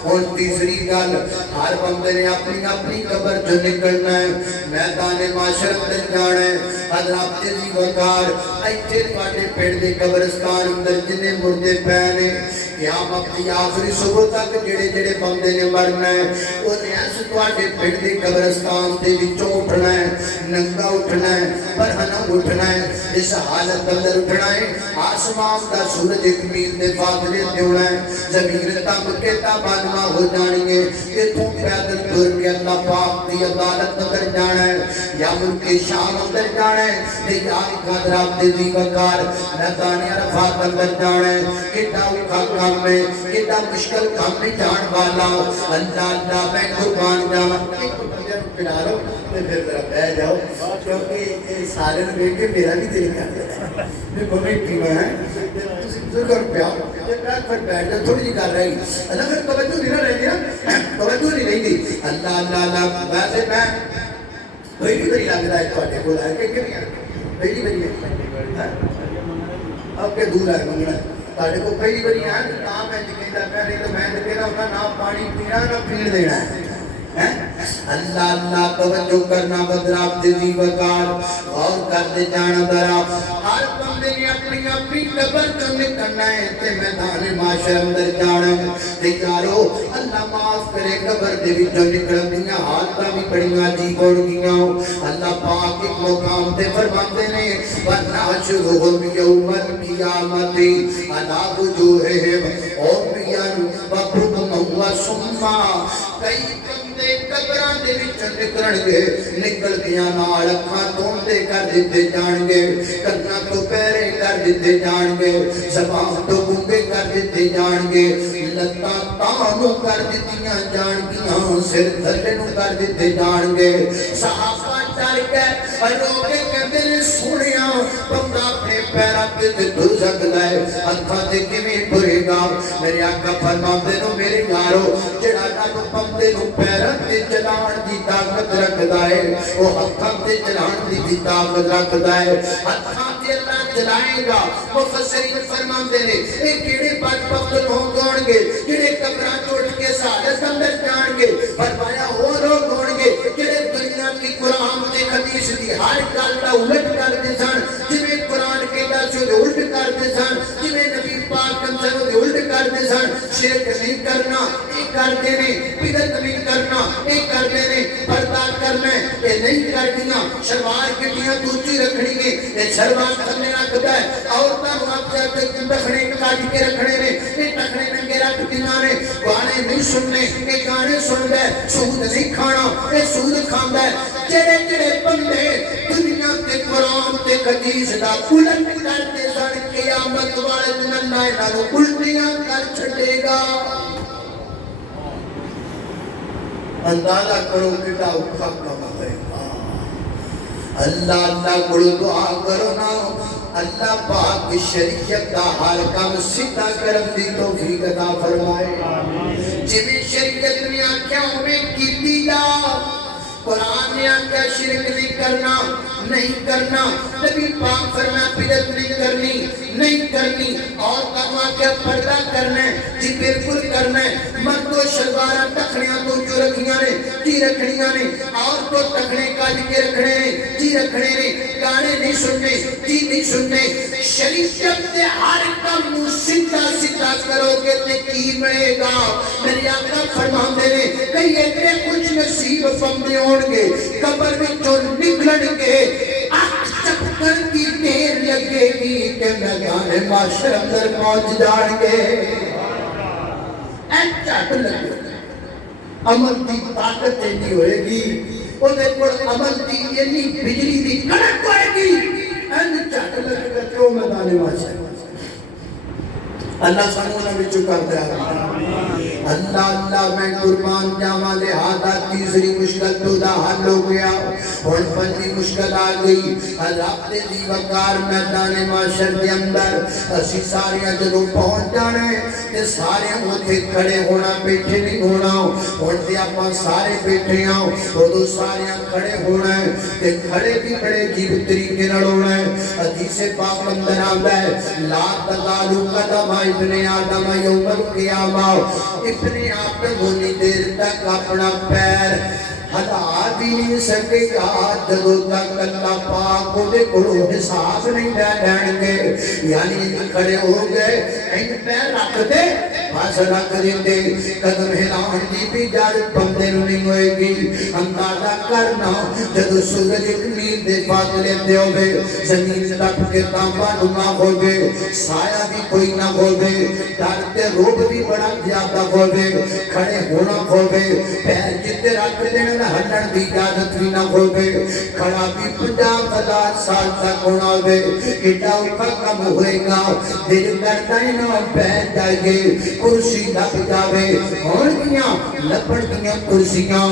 اور تیسری گل ہر بندے نے اپنی اپنی قبر جو نکلنا ہے میدان معاشر اندر جانا ہے حضرات جی وقار ایتھے تواڈے پنڈ دے قبرستان اندر جنے مردے پے نے قیامت دی آخری صبح تک جڑے جڑے بندے نے مرنا ہے اونے اس تواڈے پنڈ دے قبرستان دے وچوں اٹھنا ہے ننگا اٹھنا ہے پر ہنا اٹھنا ہے اس حالت اندر اٹھنا ہے آسمان دا سورج ایک میل دے فاصلے تے ہونا ہے زمین تنگ کے تابانواں ہو جانی ہے ایتھوں پیدل ٹر کے اللہ پاک دی عدالت اندر جانا ہے یا ملک شام اندر جانا ہے تے یا حضرات دی وقار میدان عرفات اندر جانا ہے کتنا اوکھا کام ہے کتنا مشکل کام نہیں جان والا اللہ اللہ میں قربان جاواں ایک بندے نوں پڑھا لو تے پھر ذرا بیٹھ جاؤ کیونکہ یہ سارے نوں ویکھ کے میرا بھی دل کردا ہے میں کمیٹی میں ہے تسی بزرگاں نوں پیار پھر بیٹھ جاؤ تھوڑی جی گل رہی اللہ پھر توجہ نہیں رہندی نا توجہ نہیں رہندی اللہ اللہ اللہ ویسے میں پہلی باری لگدا ہے تواڈے کول آ کے کیویں پہلی باری ہے اب کے دور ہے منگنا تواڈے کو پہلی باری ہے تا میں کہندا میں نہیں تو میں کہندا انہاں نہ پانی پینا نہ پین دینا ہے اللہ اللہ توجہ کرنا بدراب دی وقار اور کرتے جانا درا ہر بندے نے اپنی اپنی قبر تو نکلنا ہے تے میدان معاشر اندر جانا ہے تے یارو اللہ معاف کرے قبر دے وچوں نکلدیاں حالتاں بھی بڑیاں عجیب ہو گئیاں اللہ پاک ایک مقام تے فرماندے نے ونحشرهم یوم القیامت علی وجوہہم عمیاً وبکما وصما کئی بندے قبراں دے وچ نکلن گے نکلدیاں نال اکھاں دھوندے کر دتے جان گے کناں تو پیرے کر دتے جان گے زبان تو گونگے کر دتے جان گے لتاں تانوں کر دتیاں جان گیاں سر تھلے نوں کر دتے جان گے صحابہ ڈر کے رو کے کہندے نے سونیا بندہ اپنے پیراں تے ٹر سکدا ہے ہتھاں تے کیویں ٹرے گا میرے آقا فرماندے نو میرے یارو جڑا رب بندے نو پیراں تے چلان دی طاقت رکھدا ہے او ہتھاں تے چلان دی طاقت رکھدا ہے ہتھاں تے اللہ چلائے گا مفسرین فرماندے نے اے کیڑے بدبخت لوگ ہون گے جڑے قبراں اٹھ کے سعادت اندر جان گے فرمایا وہ لوگ ہون گے جڑے دنیا کی قرآن تے حدیث دی ہر گل دا الٹ کردے سن جویں قرآن کہندا سی او الٹ کردے سن جویں نبی پاک کہندا سی او الٹ کردے سن شرک نہیں کرنا اے کردے نے بدعت نہیں کرنا اے کردے نے پردہ کرنا اے نہیں کردیاں شلوار کٹیاں دوجی رکھنی ہے اے شلوار تھلے رکھدا ہے عورتاں نوں اپنے ٹخنے کاٹ کے رکھنے نے اے ٹخنے ننگے رکھ دیاں نے گانے نہیں سننے اے گانے سندا ہے سود نہیں کھانا اے سود کھاندا ہے جڑے جڑے بندے دنیا تے قرآن تے حدیث دا الٹ کرتے سن قیامت والے دن اللہ انہاں نوں الٹیاں کر چھڈے گا اندازہ کرو کتنا اوکھا کام ہے اللہ اللہ کو دعا کرو نا اللہ پاک شریعت دا ہر کام سیدھا کرن دی توفیق عطا فرمائے جویں شریعت نے آکھیا اوویں کیتی جا قرآن نے آکھیا شرک نہیں کرنا نہیں کرنا نبی پاک فرمایا بدعت نہیں کرنی اور کہا کہ پردہ کرنا ہے جی بالکل کرنا ہے مرد و شلوارہ ٹکھڑیاں تو جو رکھیاں نے جی رکھڑیاں نے اور تو ٹکھڑے کاج کے رکھنے نے جی رکھنے نے گانے نہیں سننے جی نہیں سننے شریعت دے ہر کام نو سیدھا کرو گے تے کی ملے گا میری آقا فرماندے نے کئی ایسے کچھ نصیب بندے ہون گے قبر وچوں نکلن گے چپکن کی دیر لگے گی کہ میدان معاشر اندر پہنچ جان گے ایک چٹ لگے عمل کی طاقت نہیں ہوئے گی انہیں پر عمل کی یعنی بجلی دی کڑک ہوئے گی این چٹ لگے گا کیوں میدان معاشر اللہ سانونا بھی چکر دیا اللہ اللہ میں قربان جاواں لہذا تیسری مشکل تو دا حل ہو گیا اور پنجی مشکل آ گئی رب دے دی وقار میدان معاشر دے اندر اسی ساریاں جدوں پہنچ جانے تے سارے اوتھے کھڑے ہونا بیٹھے نہیں ہونا ہن تے آپاں سارے بیٹھے ہاں اودوں سارے کھڑے ہونا ہے تے کھڑے بھی بڑے عجیب طریقے نال ہونا ہے حدیث پاک اندر آندا ہے لا تزال قدم ابن آدم یوم القیامہ ابن آدم اتنی دیر تک اپنا پیر ہلا بھی نہیں سکے گا جدو تک اللہ پاک کو دے کڑو حساب نہیں لین گے یعنی کھڑے ہو گئے ان پیر رکھ دے بس رکھ دیتے قدم ہلاؤں دی بھی اجازت بندے نوں نہیں ہوئے گی اندازہ کرنا جدو سورج نیل دے فاصلے تے ہوے زمین تک کے تانبا نما ہوے سایہ بھی کوئی نہ ہوے ڈر تے روب بھی بڑا زیادہ ہوے کھڑے ہونا ہوے پیر جتے رکھ دینا ہلن دی اجازت بھی نہ ہوے کھڑا بھی 50,000 سال تک ہونا ہوے کیڈا اوکھا کم ہوئے گا دل کرتا ہے نہ بیٹھ جائے کرسی لگ جاوے ہون گیاں لپڑ گیاں کرسیاں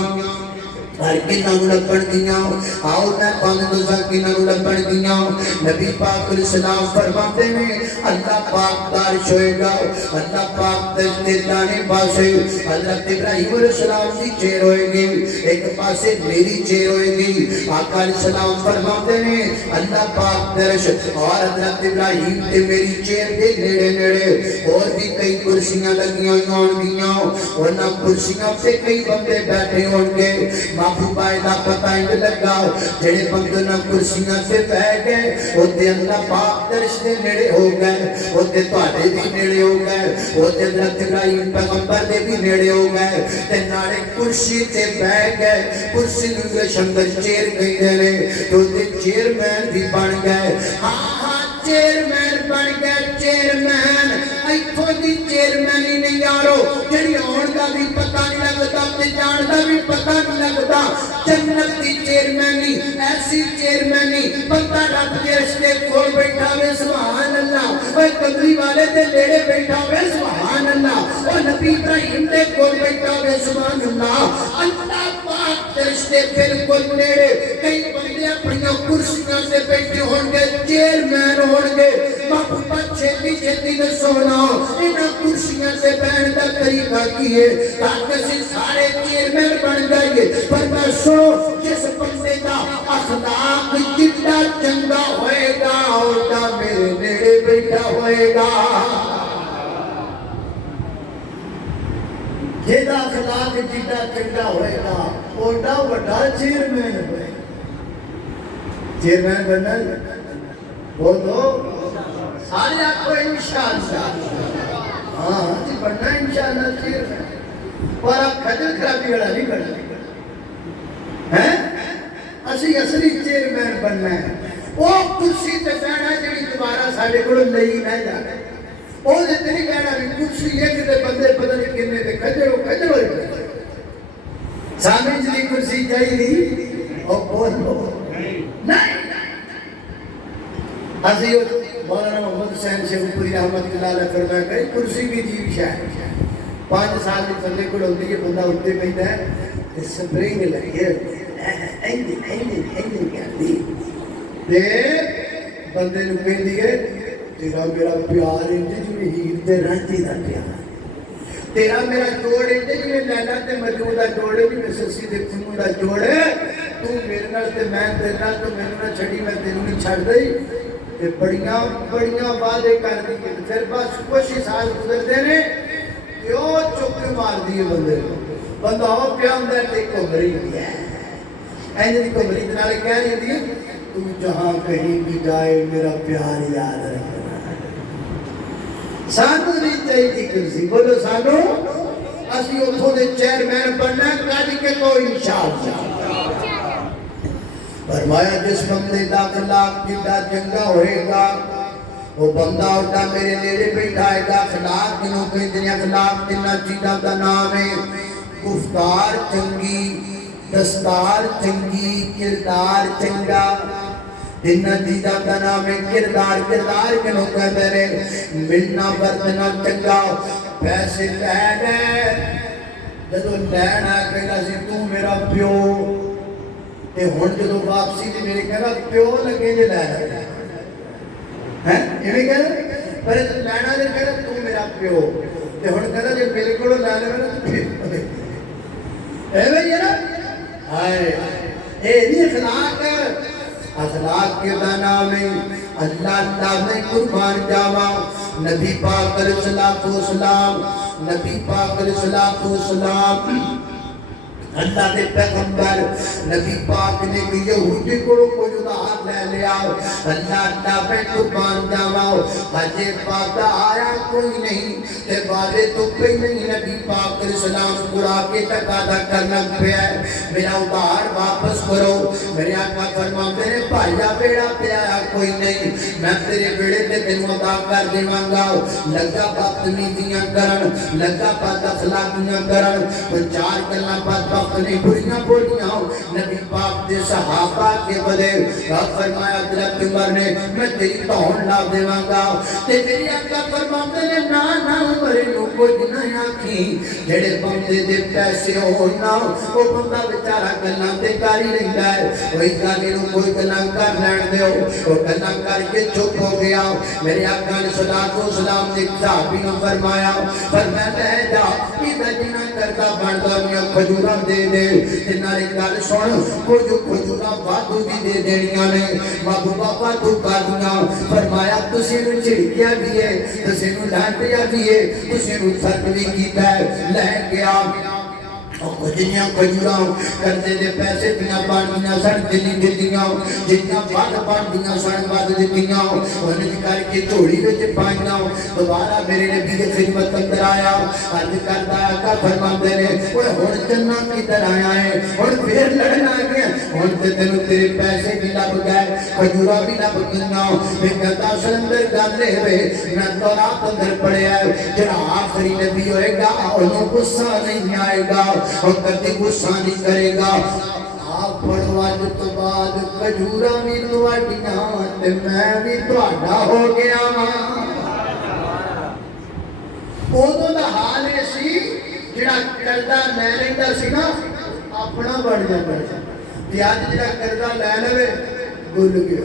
ہر کنہ نو لپڑ گیاں آؤ میں پانچ دوزہ کنہ نو لپڑ گیاں نبی پاک علیہ السلام فرماتے ہیں اللہ پاک دارش ہوئے گا اللہ پاک دشتے دانے پاسے حضرت ابراہیم علیہ السلام کی چیر ہوئے گی ایک پاسے میری چیر ہوئے گی آقا علیہ السلام فرماتے ہیں اللہ پاک درش اور حضرت ابراہیم تے میری چیر دے نیڑے نیڑے اور بھی کئی کرسیاں لگیاں ہون گیاں ورنہ کرسیاں سے کئی بندے بیٹھے ہون گے محبوبہ دا پتہ انج لگا جڑے بندے نہ کرسیاں سے بیٹھ گئے اوتے اللہ پاک درش دے نیڑے ہو گئے اوتے تواڈے بھی نیڑے ہو گئے اوتے حضرت ابراہیم پیغمبر دے بھی نیڑے ہو گئے تے نالے کرسی تے بیٹھ گئے کرسی نوں شندر چیر کہندے نے اوتے چیئرمین بھی بن گئے ہاں ہاں چیئرمین بن گئے چیئرمین ایتھوں دی چیئرمینی نہیں یارو جڑی آن دا بھی پتہ نہیں لگدا تے جان دا بھی پتہ نہیں لگدا جنت دی چیئرمینی ایسی چیئرمینی بندہ رب دے رشتے کول بیٹھا ہوئے سبحان اللہ اوے کمری والے دے نیڑے بیٹھا ہوئے سبحان اللہ او نبی ابراہیم دے کول بیٹھا ہوئے سبحان اللہ اللہ پاک دے رشتے بالکل نیڑے کئی بندے اپنی کرسیاں سے بیٹھے ہون گے چیئرمین ہون گے محبوبہ چھتی چھتی نے سونا انہاں کرسیاں سے بیٹھنے کا طریقہ کیے تاکہ سے سارے چیئرمین بن جائے پر میں سنو جس بندے کا اخلاق جتنا چنگا ہوئے گا اوٹا میرے نیڑے بیٹھا ہوئے گا جیدہ اخلاق جتنا چنگا ہوئے گا اوٹا وڈا چیئرمین ہوئے چیئرمین بننا بولو سارے آپ کو انشاءاللہ ہاں جی بننا انشاءاللہ چیئرمین پر آپ کھجل خرابی گڑا نہیں کرنا ہے اسی اصلی چیئرمین بننا ہے وہ کرسی تے بیٹھنا جڑی دوبارہ ساڈے کول نہیں نہ جانا وہ تے نہیں کہنا بھی کرسی ایک تے بندے پتہ نہیں کنے تے کھجل ہوئے سامنے جی کرسی چاہیے او بولو نہیں حضی مولانا محمد حسین شیخ پوری رحمت اللہ علیہ فرمایا کہ کرسی بھی جیب شاہ 5 سال کی تھلے کو ہوتی ہے بندہ اٹھتے پہنتا ہے تے سپرنگ لگے اینجن کرتی تے بندے نوں کہندی ہے تیرا میرا پیار انج جویں ہیر تے رانجی دا پیار تیرا میرا جوڑ انج جویں لیلا تے مجنون دا جوڑ جویں سسی تے کنوں دا جوڑ تو میرے نال تے میں تیرے نال تو مینوں نہ چھڈی میں تینوں نہیں چھڈ دئی تے بڑیاں وعدے کر دی پھر بس کچھ ہی سال گزرتے نے کہ وہ چک مار دیے بندے بندہ ہو پیا ہوندا تے کمری ہوئی ہے اینج دی کمری نال کہہ رہی ہے تو جہاں کہیں بھی جائے میرا پیار یاد رکھنا سانو نہیں چاہیے کرسی بولو سانو اسی اتھوں دے چیئرمین بننا کج کے کو انشاءاللہ فرمایا جس بندے دا اخلاق جدا چنگا ہوئے گا وہ بندہ اٹھا میرے نیڑے بیٹھائے گا اخلاق جنہوں کے دنیا اخلاق جنہ چیزاں دا نام ہے گفتار چنگی دستار چنگی کردار چنگا جنہ چیزاں دا نام ہے کردار جنہوں کہتے ہیں ملنا برتنا چنگا پیسے لینے جدو لینا کہنا سی تو میرا پیو تے ہن جدوں واپسی تے میرے کہنا پیو لگے جے لے لے ہیں ایویں کہنا پر لینا دے کہنا تو میرا پیو تے ہن کہنا جے میرے کولوں لے لے نا تے ایویں ہی ہے نا ہائے اے نہیں اخلاق کے نام میں اللہ میں قربان جاواں نبی پاک علیہ الصلوۃ والسلام نبی پاک علیہ الصلوۃ والسلام اللہ دے پیغمبر نبی پاک نے کہ یہودی کو ادھار لے لیا اللہ میں قربان جاواں حجے پاک آیا کوئی نہیں تے والے تو کوئی نہیں نبی پاک علیہ السلام پورا کے تقاضا کرنا پیا میرا ادھار واپس کرو میرے آقا فرماتے ہیں بھائیا بیڑا پیا کوئی نہیں میں تیرے بیڑے تے تینوں ادا کر دیواں گا لگا بدتمیزیاں کرن لگا بد اخلاقیاں کرن تو چار گلاں بد اپنی بریاں بولیاں نبی پاک دے صحابہ کے بدے فرمایا حضرت عمر نے میں تیری توہین لا دیواں گا تے میری آقا فرماتے نے نا عمر نو کچھ نہ آکھی جڑے بندے دے پیسے ہونا او بندہ بیچارہ گلاں تے کاری رہندا ہے کوئی گل نو کوئی گلاں کر لین دیو او گلاں کر کے چپ ہو گیا میرے آقا نے صلوات و سلام نے صحابی نو فرمایا لے جا اِدھر جنہ کرتا بندا میاں کھجوراں دے دے نارے گل سن کچھ کھجوراں وادو بھی دے دینیاں نے بابو بابا تو کر دیاں فرمایا تسی نو چڑکیا بھی ہے تسی نو ڈانٹیا بھی ہے تسی نو سٹ بھی کیتا ہے لے گیا جنیاں کھجوراں کرتے دے پیسے دیاں باندیاں سن دلی دیتیاں جنیاں بات باندیاں سن بات دیتیاں انہیں کر کے چوڑی وچ پائیاں دوبارہ میرے نبی کی خدمت اندر آیا عرض کرتا ہے کا فرماندے نے اوے ہن جنت کی طرح آیا ہے ہن پھر لڑن آ گیا ہن تے تینوں تیرے پیسے بھی لب گئے کھجوراں بھی لب گئیاں میں کہتا اصل اندر گل اے وے میں تورات اندر پڑھیا ہے جڑا آخری نبی ہوئے گا انہوں غصہ نہیں آئے گا اور کدی غصہ نہیں کرے گا آپ پڑھو اج تو بعد کھجوراں بھی تواڈیاں تے میں بھی تہاڈا ہو گیا ہاں اودوں دا حال اے سی جڑا قرضہ لے لیندا سی نا اپنا بن جاندا سی تے اج جڑا قرضہ لے لوے بھول گیا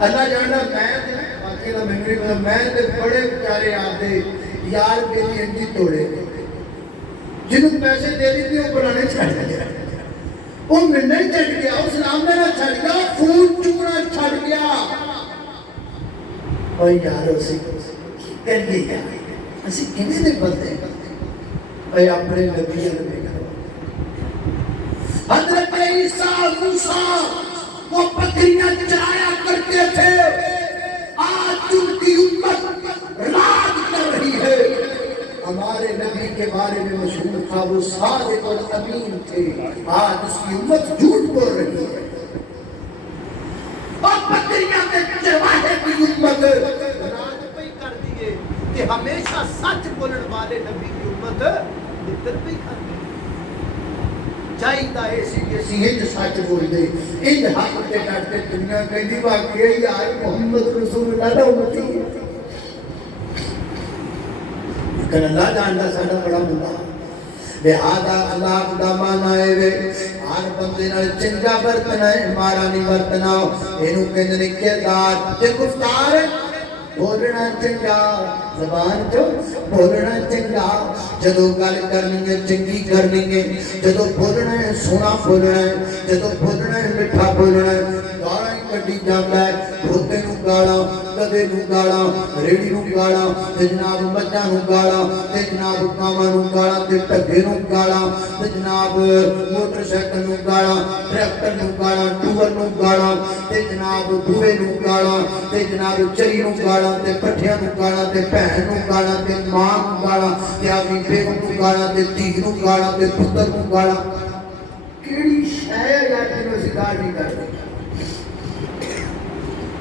اللہ جاندا میں تے باقی دا میموری میں تے بڑے بیچارے آدے یار میری انجی توڑے جنہوں پیسے دے دی تھی وہ بنانے چھڑ گیا وہ ملنے چھڑ گیا اس نام میں نہ چھڑ گیا فون چورا چھڑ گیا اور یارو سے کر گیا اسی کنے دے بلتے ہیں اور اپنے نبی میں حضرت عیسیٰ موسیٰ وہ بکریاں چرایا کرتے تھے آج ان کی امت راج کر رہی ہے ہمارے نبی کے بارے میں مشہور تھا وہ صادق اور امین تھے آج اس کی امت جھوٹ بول رہی ہے اور بکریاں کے چرواہے کی امت راج پہ کر دیے کہ ہمیشہ سچ بولن والے نبی کی امت لطر پہ کر دی چاہیدہ ایسی کسی ہے جو سچ بول دے ان حق کے ڈاٹے دنیا کہہ دی واقعی یار محمد رسول اللہ دا امتی ہے لیکن اللہ جانتا ساڑھا بڑا بندہ لہذا اخلاق دا معنی ہے وے ہر بندے نال چنگا برتنا ہے مارا نہیں برتنا اینو کہندے کردار تے گفتار بولنا چنگا زبان جو بولنا چنگا جدو گل کرنی ہے چنگی کرنی ہے جدو بولنا ہے سونا بولنا ہے جدو بولنا ہے مٹھا بولنا ہے گاڑا ہی کٹی جاتا ہے دھوتے نو گاڑا کدے نو گاڑا ریڑی نو گاڑا تے جناب مجھا نو گاڑا تے جناب کاما نو گاڑا تے ٹگے نو گاڑا تے جناب موٹر سائیکل نو گاڑا ٹریکٹر نو گاڑا ٹور نو گاڑا تے جناب بھوے نو گاڑا تے جناب چری نو گاڑا تے پٹھیاں نو گاڑا تے بہن نو گاڑا تے ماں نو گاڑا تے آدمی بیگم نو گاڑا تے دھی نو گاڑا تے پتر نو گاڑا کیڑی شے یا جنوں ذکر نہیں کرتے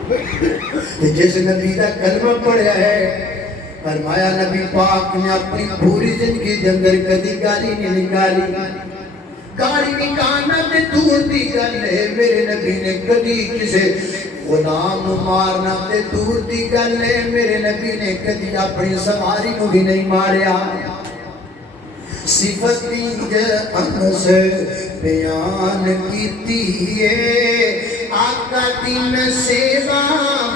جس نبی دا کلمہ پڑھیا ہے فرمایا نبی پاک نے اپنی پوری زندگی دے اندر کدی گالی نہیں نکالی گالی نکالنا تے دور دی گل ہے میرے نبی نے کدی کسے غلام مارنا تے دور دی گل ہے میرے نبی نے کدی اپنی سواری کو بھی نہیں ماریا صفت انس بیان کیتی ہے آقا دین سیوا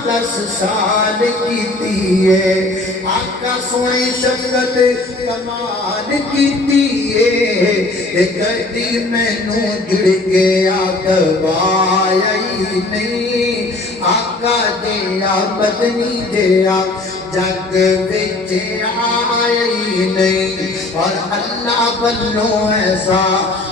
10 سال کیتی ہے آقا سونے شفقت کمال کیتی ہے کدی مینوں جڑ گیا دبایا ہی نہیں آقا دیا بدنی دیا جگ وچ آیا ہی نہیں اور اللہ بنو ایسا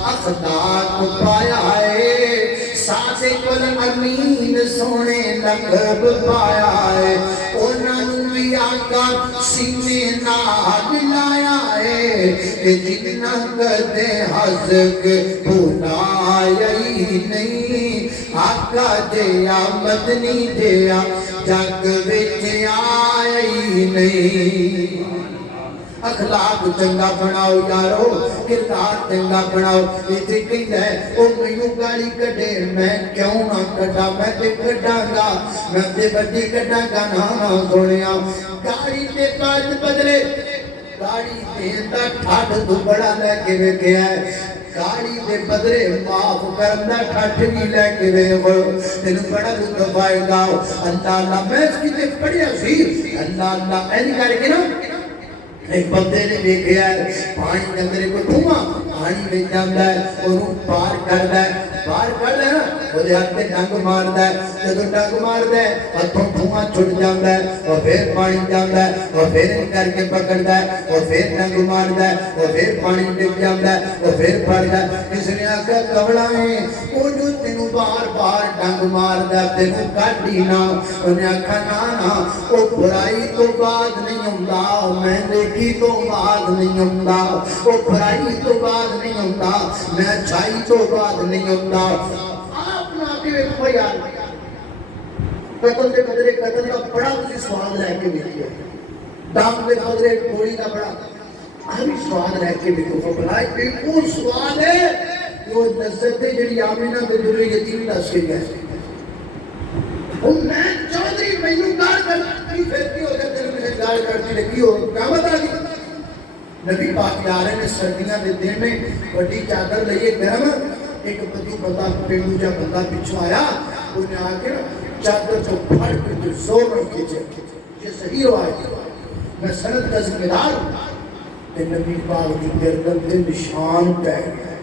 اخلاق پایا ہے صادق الامین سونے لقب پایا ہے انہوں بھی آقا سینے نال لایا ہے کہ جتنا کدے حضرت بھولایا ہی نہیں آقا دیا مدنی دیا جگ وچ آیا ہی نہیں اخلاق چنگا بناؤ یارو کردار چنگا بناؤ یہ کہتا ہے او مینوں گالی کڈے میں کیوں نہ کڈا میں تے کڈاں گا میں تے بڑی کڈاں گا نا سونیا گالی تے پاج بدلے گالی دیندا ٹھڈ تو بڑا لے کے ویکھیا ہے گالی دے بدلے معاف کرنا ٹھڈ بھی لے کے ویکھو تینوں بڑا لطف آئے گا اللہ اللہ میں اس کی تے پڑھیا سی اللہ اللہ اینی کر کے نا ایک بندے نے دیکھا ہے پانی کے اندر کوئی دھواں پانی میں جاتا ہے اور پار کرتا ہے نا وہ ہاتھ میں ڈنگ مارتا ہے جب ڈنگ مارتا ہے ہاتھوں دھواں چھٹ جاتا ہے اور پھر پانی جاتا ہے اور پھر کر کے پکڑتا ہے اور پھر ڈنگ مارتا ہے اور پھر پانی ڈگ جاتا ہے اور پھر پڑتا ہے کس نے آکھا کمڑا ہے وہ جو تینوں بار بار ڈنگ مارتا ہے تینوں کٹ ہی نہ انہیں آکھا نا وہ برائی تو بعد نہیں ہوندا میں نیکی تو بعد نہیں ہوندا وہ برائی تو بعد نہیں ہوندا میں اچھائی تو بعد نہیں ہوندا آپ نہ کے ویکھو یار قتل دے بدلے قتل کا بڑا تسی سوال لے کے ویکھو ڈانگ دے بدلے گولی کا بڑا اہم سوال لے کے ویکھو بھلائی بالکل سوال ہے وہ نظر تے جڑی آمینہ بے در یتیم دس کے گیا میں چودھری مینوں گال کرتی پھرتی ہو جب تیرے مجھے گال کرتی لگی ہو کیا بتا دی نبی پاک یارے نے سردیاں دے دن میں بڑی چادر لئیے گرم ایک بدی بندہ پیڑو جا بندہ پچھو آیا انہیں آگے چادر جو پھڑ کے جو زور رکھ کے یہ صحیح ہوا ہے میں سند کا ذمہ دار ہوں کہ نبی پاک دی گردن دے نشان پہ گیا ہے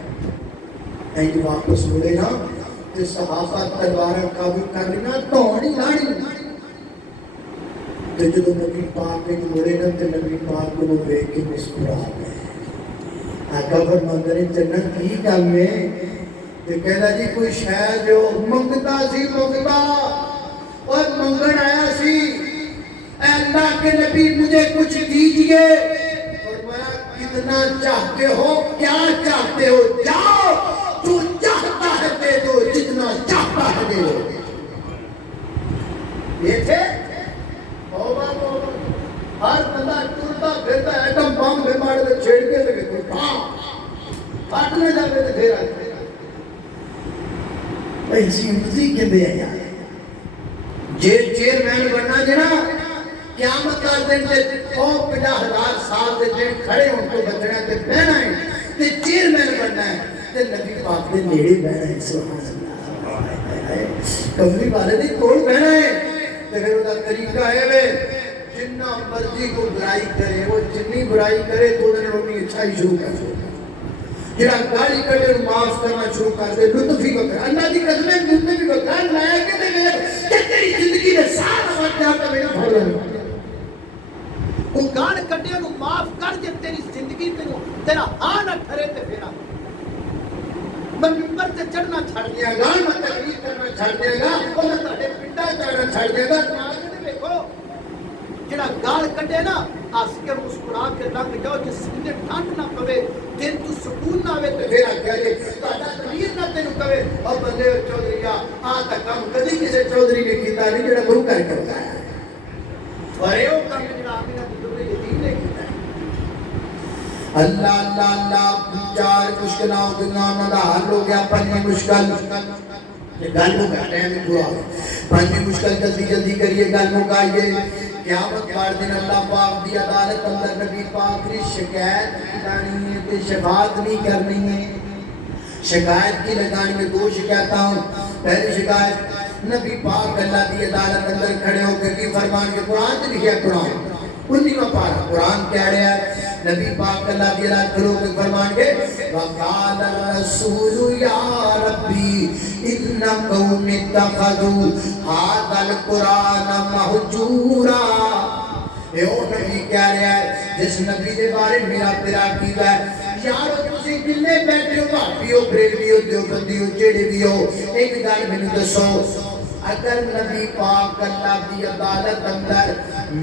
اینی واپس ملے نا کہ صحابہ تلوارہ قابل کر لینا توڑی لاڑی تو جدو نبی پاک نے مڑے نا تو نبی پاک کو دیکھ کے مسکرا گئے آقا فرماندے جنت کی گل میں تو کہنا جی کوئی شاید جو منگتا سی منگتا اور منگن آیا سی اے اللہ کے نبی مجھے کچھ دیجئے فرمایا کتنا چاہتے ہو کیا چاہتے ہو جاؤ جو چاہتا ہے دے دو جتنا چاہتا ہے دے دو یہ تھے ہر بندہ ٹرتا پھرتا ایٹم بم بیمار دے چھیڑ کے لگے کوئی پھاٹنے جاتے تھے پھر آئے ایسی مزی کے بے آیا چیئرمین بننا جنا قیامت کا دن تے 50,000 سال دے دن کھڑے ہوں تو بچنا تے بہنا ہے تے چیئرمین بننا ہے تے نبی پاک دے نیڑے بہنا ہے سبحان اللہ کمری والے دی کوڑ بہنا ہے تے پھر وہ طریقہ ہے وے جنہ مرضی کو برائی کرے وہ جنی برائی کرے تو دن روٹی اچھائی شروع کر دے جنہ گالی کٹے معاف کرنا شروع کر دے لطفی کو کر اللہ دی قسمیں لطفی کو کر لایا کہ تیری زندگی نے سارا وقت جاتا میرا بھولا نہیں وہ گاڑ کٹے انہوں معاف کر جب تیری زندگی تیرا ہاں نہ ٹھرے تے پھیرا میں ممبر سے چڑھنا چھڑ دیا گا میں تقریر کرنا چھڑ دیا گا اور میں تاڑے پنڈا چڑھنا چھڑ دیا گا ناظرین دیکھو جڑا گال کٹے نا ہس کے مسکرا کے لگ جاؤ جس سینے ٹھنڈ نہ پوے دل تو سکون نہ آوے تے پھر آ جائے تہاڈا ضمیر نہ تینوں کہے او بندے چودھری آ تا کام کدی کسے چودھری نے کیتا نہیں جڑا گرو کر کے بتایا اور یہ کام جڑا آمینہ دی دور یتیم نے کیتا ہے اللہ اللہ اللہ چار مشکلوں دنیا میں حل ہو گیا پنجویں مشکل یہ گل مکا ٹائم پورا پنجویں مشکل جلدی جلدی کریے گل مکائیے قیامت والے دن اللہ پاک دی عدالت اندر نبی پاک کی شکایت لگانی ہے تے شفاعت نہیں کرنی ہے. شکایت کی لگانی میں دو شکایتاں ہوں. پہلی شکایت نبی پاک اللہ دی عدالت اندر کھڑے ہو کے کی فرمان کے قرآن تے لکھیا قرآن 19واں پارہ قرآن کہہ رہا ہے نبی پاک اللہ دی عدالت کھڑے ہو کے فرمان کے وقال الرسول یا ربی ان قوم اتخذوا هذا القرآن مہجورا. اے او نبی کہہ رہا ہے جس نبی دے بارے میرا تیرا عقیدہ ہے یارو تسی جنے بیٹھے ہو بھابی ہو بریلوی ہو دیوبندی ہو جڑے بھی ہو ایک گل مینوں دسو اگر نبی پاک اللہ دی عدالت اندر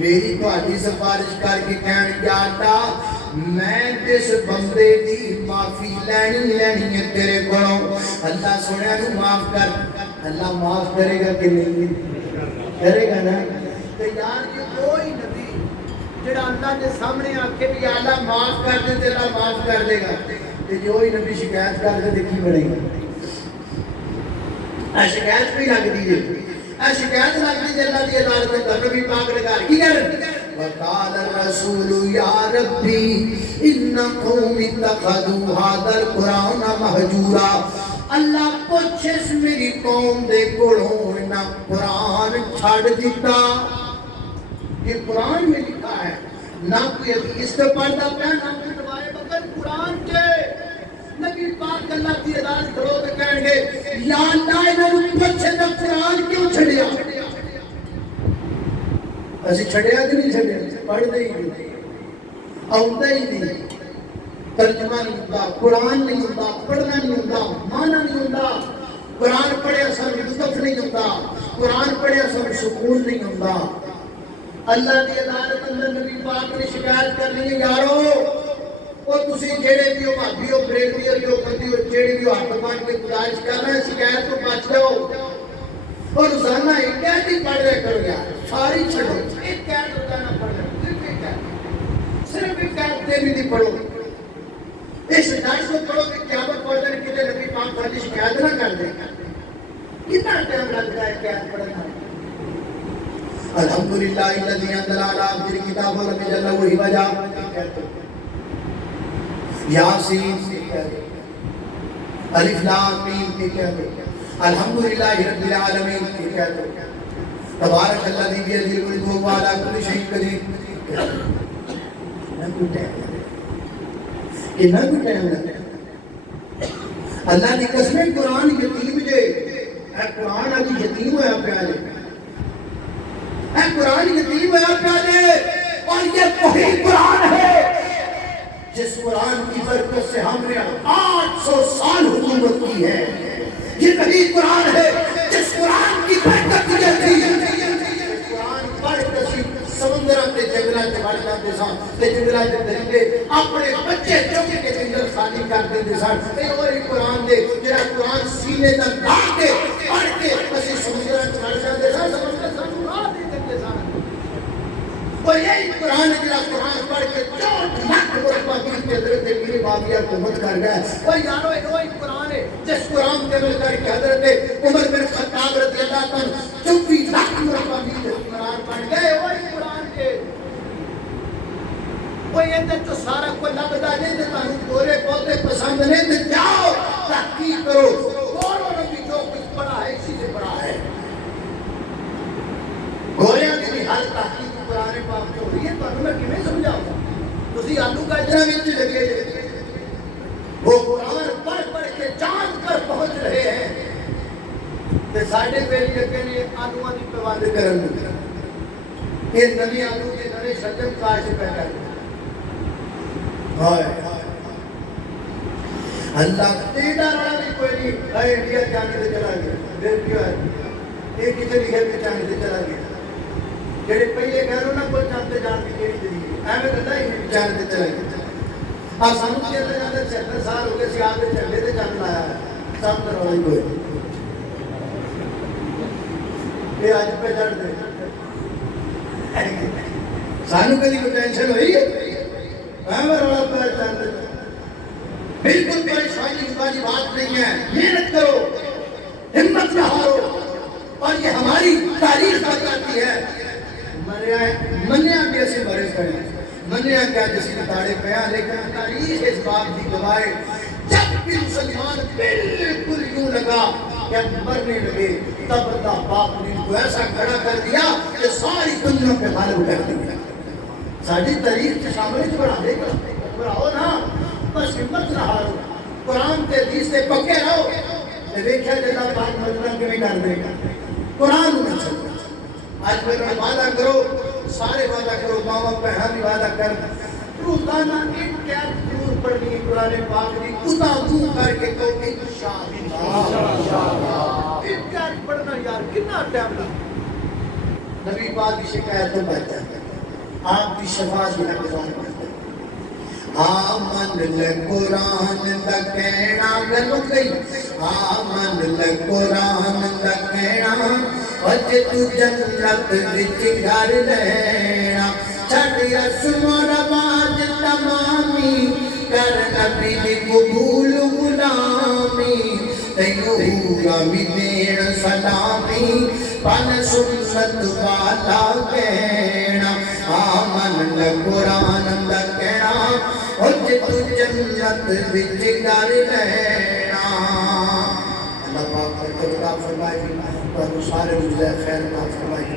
میری تہاڈی سفارش کر کے کہن یا اللہ میں جس بندے دی معافی لینی ہے تیرے کولوں اللہ سنیا نو معاف کر اللہ معاف کرے گا کہ نہیں کرے گا نا. تے یار یہ کوئی نبی جڑا اللہ دے سامنے آ کے بھی اللہ معاف کر دے تے اللہ معاف کر دے گا تے جو ہی نبی شکایت کر دے کی بنے گا. شکایت بھی لگ دی ہے شکایت لگ دی اللہ دی عدالت میں نبی پاک نے کہا کی کر وقال الرسول یا ربی ان قوم اتخذوا هذا القرآن مہجورا. اللہ پوچھس میری قوم دے کولوں نہ قرآن چھڑ دیتا. یہ قرآن میں لکھا ہے نہ کوئی حدیث پہ پڑھتا پیا نہ کوئی روایت مگر قرآن کے نبی پاک اللہ کی عدالت کھڑو کے کہیں گے یا اللہ انہوں نے پوچھے نہ قرآن کیوں چھڑیا اسی چھڑیا کہ نہیں چھڑیا پڑھ دے ہی نہیں آؤں ہی نہیں ترجمہ نہیں ہوتا قرآن نہیں ہوتا پڑھنا نہیں ہوتا مانا نہیں ہوتا قرآن پڑھے اثر لطف نہیں ہوتا قرآن پڑھے اثر سکون نہیں ہوتا. اللہ دی عدالت اندر نبی پاک نے شکایت کرنی ہے یارو وہ تسی جیڑے بھی ہو بھابی ہو بریلوی ہو جو بندی ہو جیڑے بھی ہو ہاتھ مان کے گزارش کر رہے ہیں شکایت تو بچ جاؤ اور روزانہ ایک قید ہی پڑھ رہے کرو یار ساری چھڑو ایک قید روزانہ پڑھ رہے صرف ایک قید تیری دی پڑھو اس 250 پڑھو کہ قیامت پہنچنے کے لیے نبی پاک والی شکایت نہ کر دے کتنا ٹائم لگتا ہے قید پڑھنا. الحمدللہ الذی انزل علی عبدہ الکتاب ولم یجعل لہ عوجا یاسین الف لام میم کی کہتے ہیں الحمدللہ رب العالمین کی کہتے ہیں تبارک الذی بیدہ الملک وہو علی کل شیء قدیر. نہ کوئی ٹائم کہ نہ کوئی ٹائم لگتا اللہ دی قسم قرآن یتیم جے اے قرآن ابھی یتیم ہویا پیا جے اے قرآن یتیم ہویا پیا جے اور یہ وہی قرآن ہے جس قرآن کی برکت سے ہم نے 800 سال حکومت کی ہے. یہ وہی قرآن ہے جس قرآن کی برکت تھی قرآن پڑھ کسی سمندر کے جنگلات کے بڑھ جاتے سان تے جنگلات کے درندے اپنے بچے چوک کے جنگل خالی کر دیتے سان. اے وہی قرآن دے جڑا قرآن سینے تک لا کے پڑھ کے کسی سمندر کے بڑھ جاتے سان سمندر سان راہ دے دیتے سان. اور یہی قرآن جڑا قرآن پڑھ کے 4 لاکھ مرتبہ کی حضرت میری باقیہ حکومت کر گیا. اور یارو وہی قرآن ہے جس قرآن کے مل کر کے حضرت عمر بن خطاب رضی اللہ عنہ 24 لاکھ مرتبہ کی قرآن پڑھ گئے. وہی قرآن کے کوئی اندر تو سارا کوئی لبدا نہیں دیتا ہوں گورے پودے پسند نہیں تو جاؤ تحقیق کرو گوروں نے بھی جو کچھ پڑھا ہے اسی سے پڑھا ہے. گوریاں کی بھی ہر تحقیق قرآن پاک جو ہوئی ہے تو میں کیوں سمجھاؤں گا تسی آلو کا اتنا بھی لگے وہ قرآن پڑھ کے چاند پر پہنچ رہے ہیں تے ساڈے پیری لگے نے آلوਆਂ ਦੀ پابندی کرن یہ نویں آلو کے نویں سجن کاش پیدا ہائے اللہ تیرا والا بھی کوئی نہیں اے انڈیا جانے سے چلا گیا پھر کیا ہے یہ کسی بھی گھر جانے سے چلا گیا جڑے پہلے گھروں نہ کوئی چاہتے جان کی کیڑی دی ایویں گلا ہی جانے سے چلا گیا. آ سانو کے اندر 70 سال ہو گئے سی آپ چلے تے چل لایا سب طرح والی کوئی یہ اج پہ چڑھ دے سانو کدی کوئی ٹینشن ہوئی ہے ایویں رولا پہ چل دے بالکل پریشانی والی بات نہیں ہے. محنت کرو ہمت نہ ہارو اور یہ ہماری تاریخ بتاتی ہے مرے مریا ہے منیا کہ اسی مرے پہ منیا کہ جسی تاڑے پہ لیکن تاریخ اس بات کی گواہ جب بھی مسلمان بالکل یوں لگا کہ مرنے لگے تب اللہ باپ نے ان کو ایسا کھڑا کر دیا کہ ساری دنیا پہ غالب کر دیا ساری تاریخ کے سامنے جو بڑھا دے گا بڑھاؤ نا بس ہمت نہ ہارو قرآن کے حدیث سے پکے رہو دیکھا جلا بات مدنہ کے بھی کر دے گا قرآن ہونا چاہیے آج میرا وعدہ کرو سارے وعدہ کرو ماما پہنا بھی وعدہ کر روزانہ ایک کیت ضرور پڑھنی ہے قرآن پاک کی اتا منہ کر کے تو انشاءاللہ ایک کیت پڑھنا یار کتنا ٹائم لگا نبی پاک کی شکایت تو بچ جاتا آپ کی شفاعت بھی حقدار کرتے آمن قرآن دا کہنا گلو گئی آمن قرآن دا کہنا وج تو جنت وچ گھر لینا چھڈ رسم و رواج تمامی کر نبی دی قبول غلامی تینوں غلامی دین سلامی پن سنت والا کہنا آمن قرآن دا کہنا وج تو جنت وچ گھر لینا اللہ پاک کو عطا فرمائے اور سارے مجھے خیر عطا فرمائے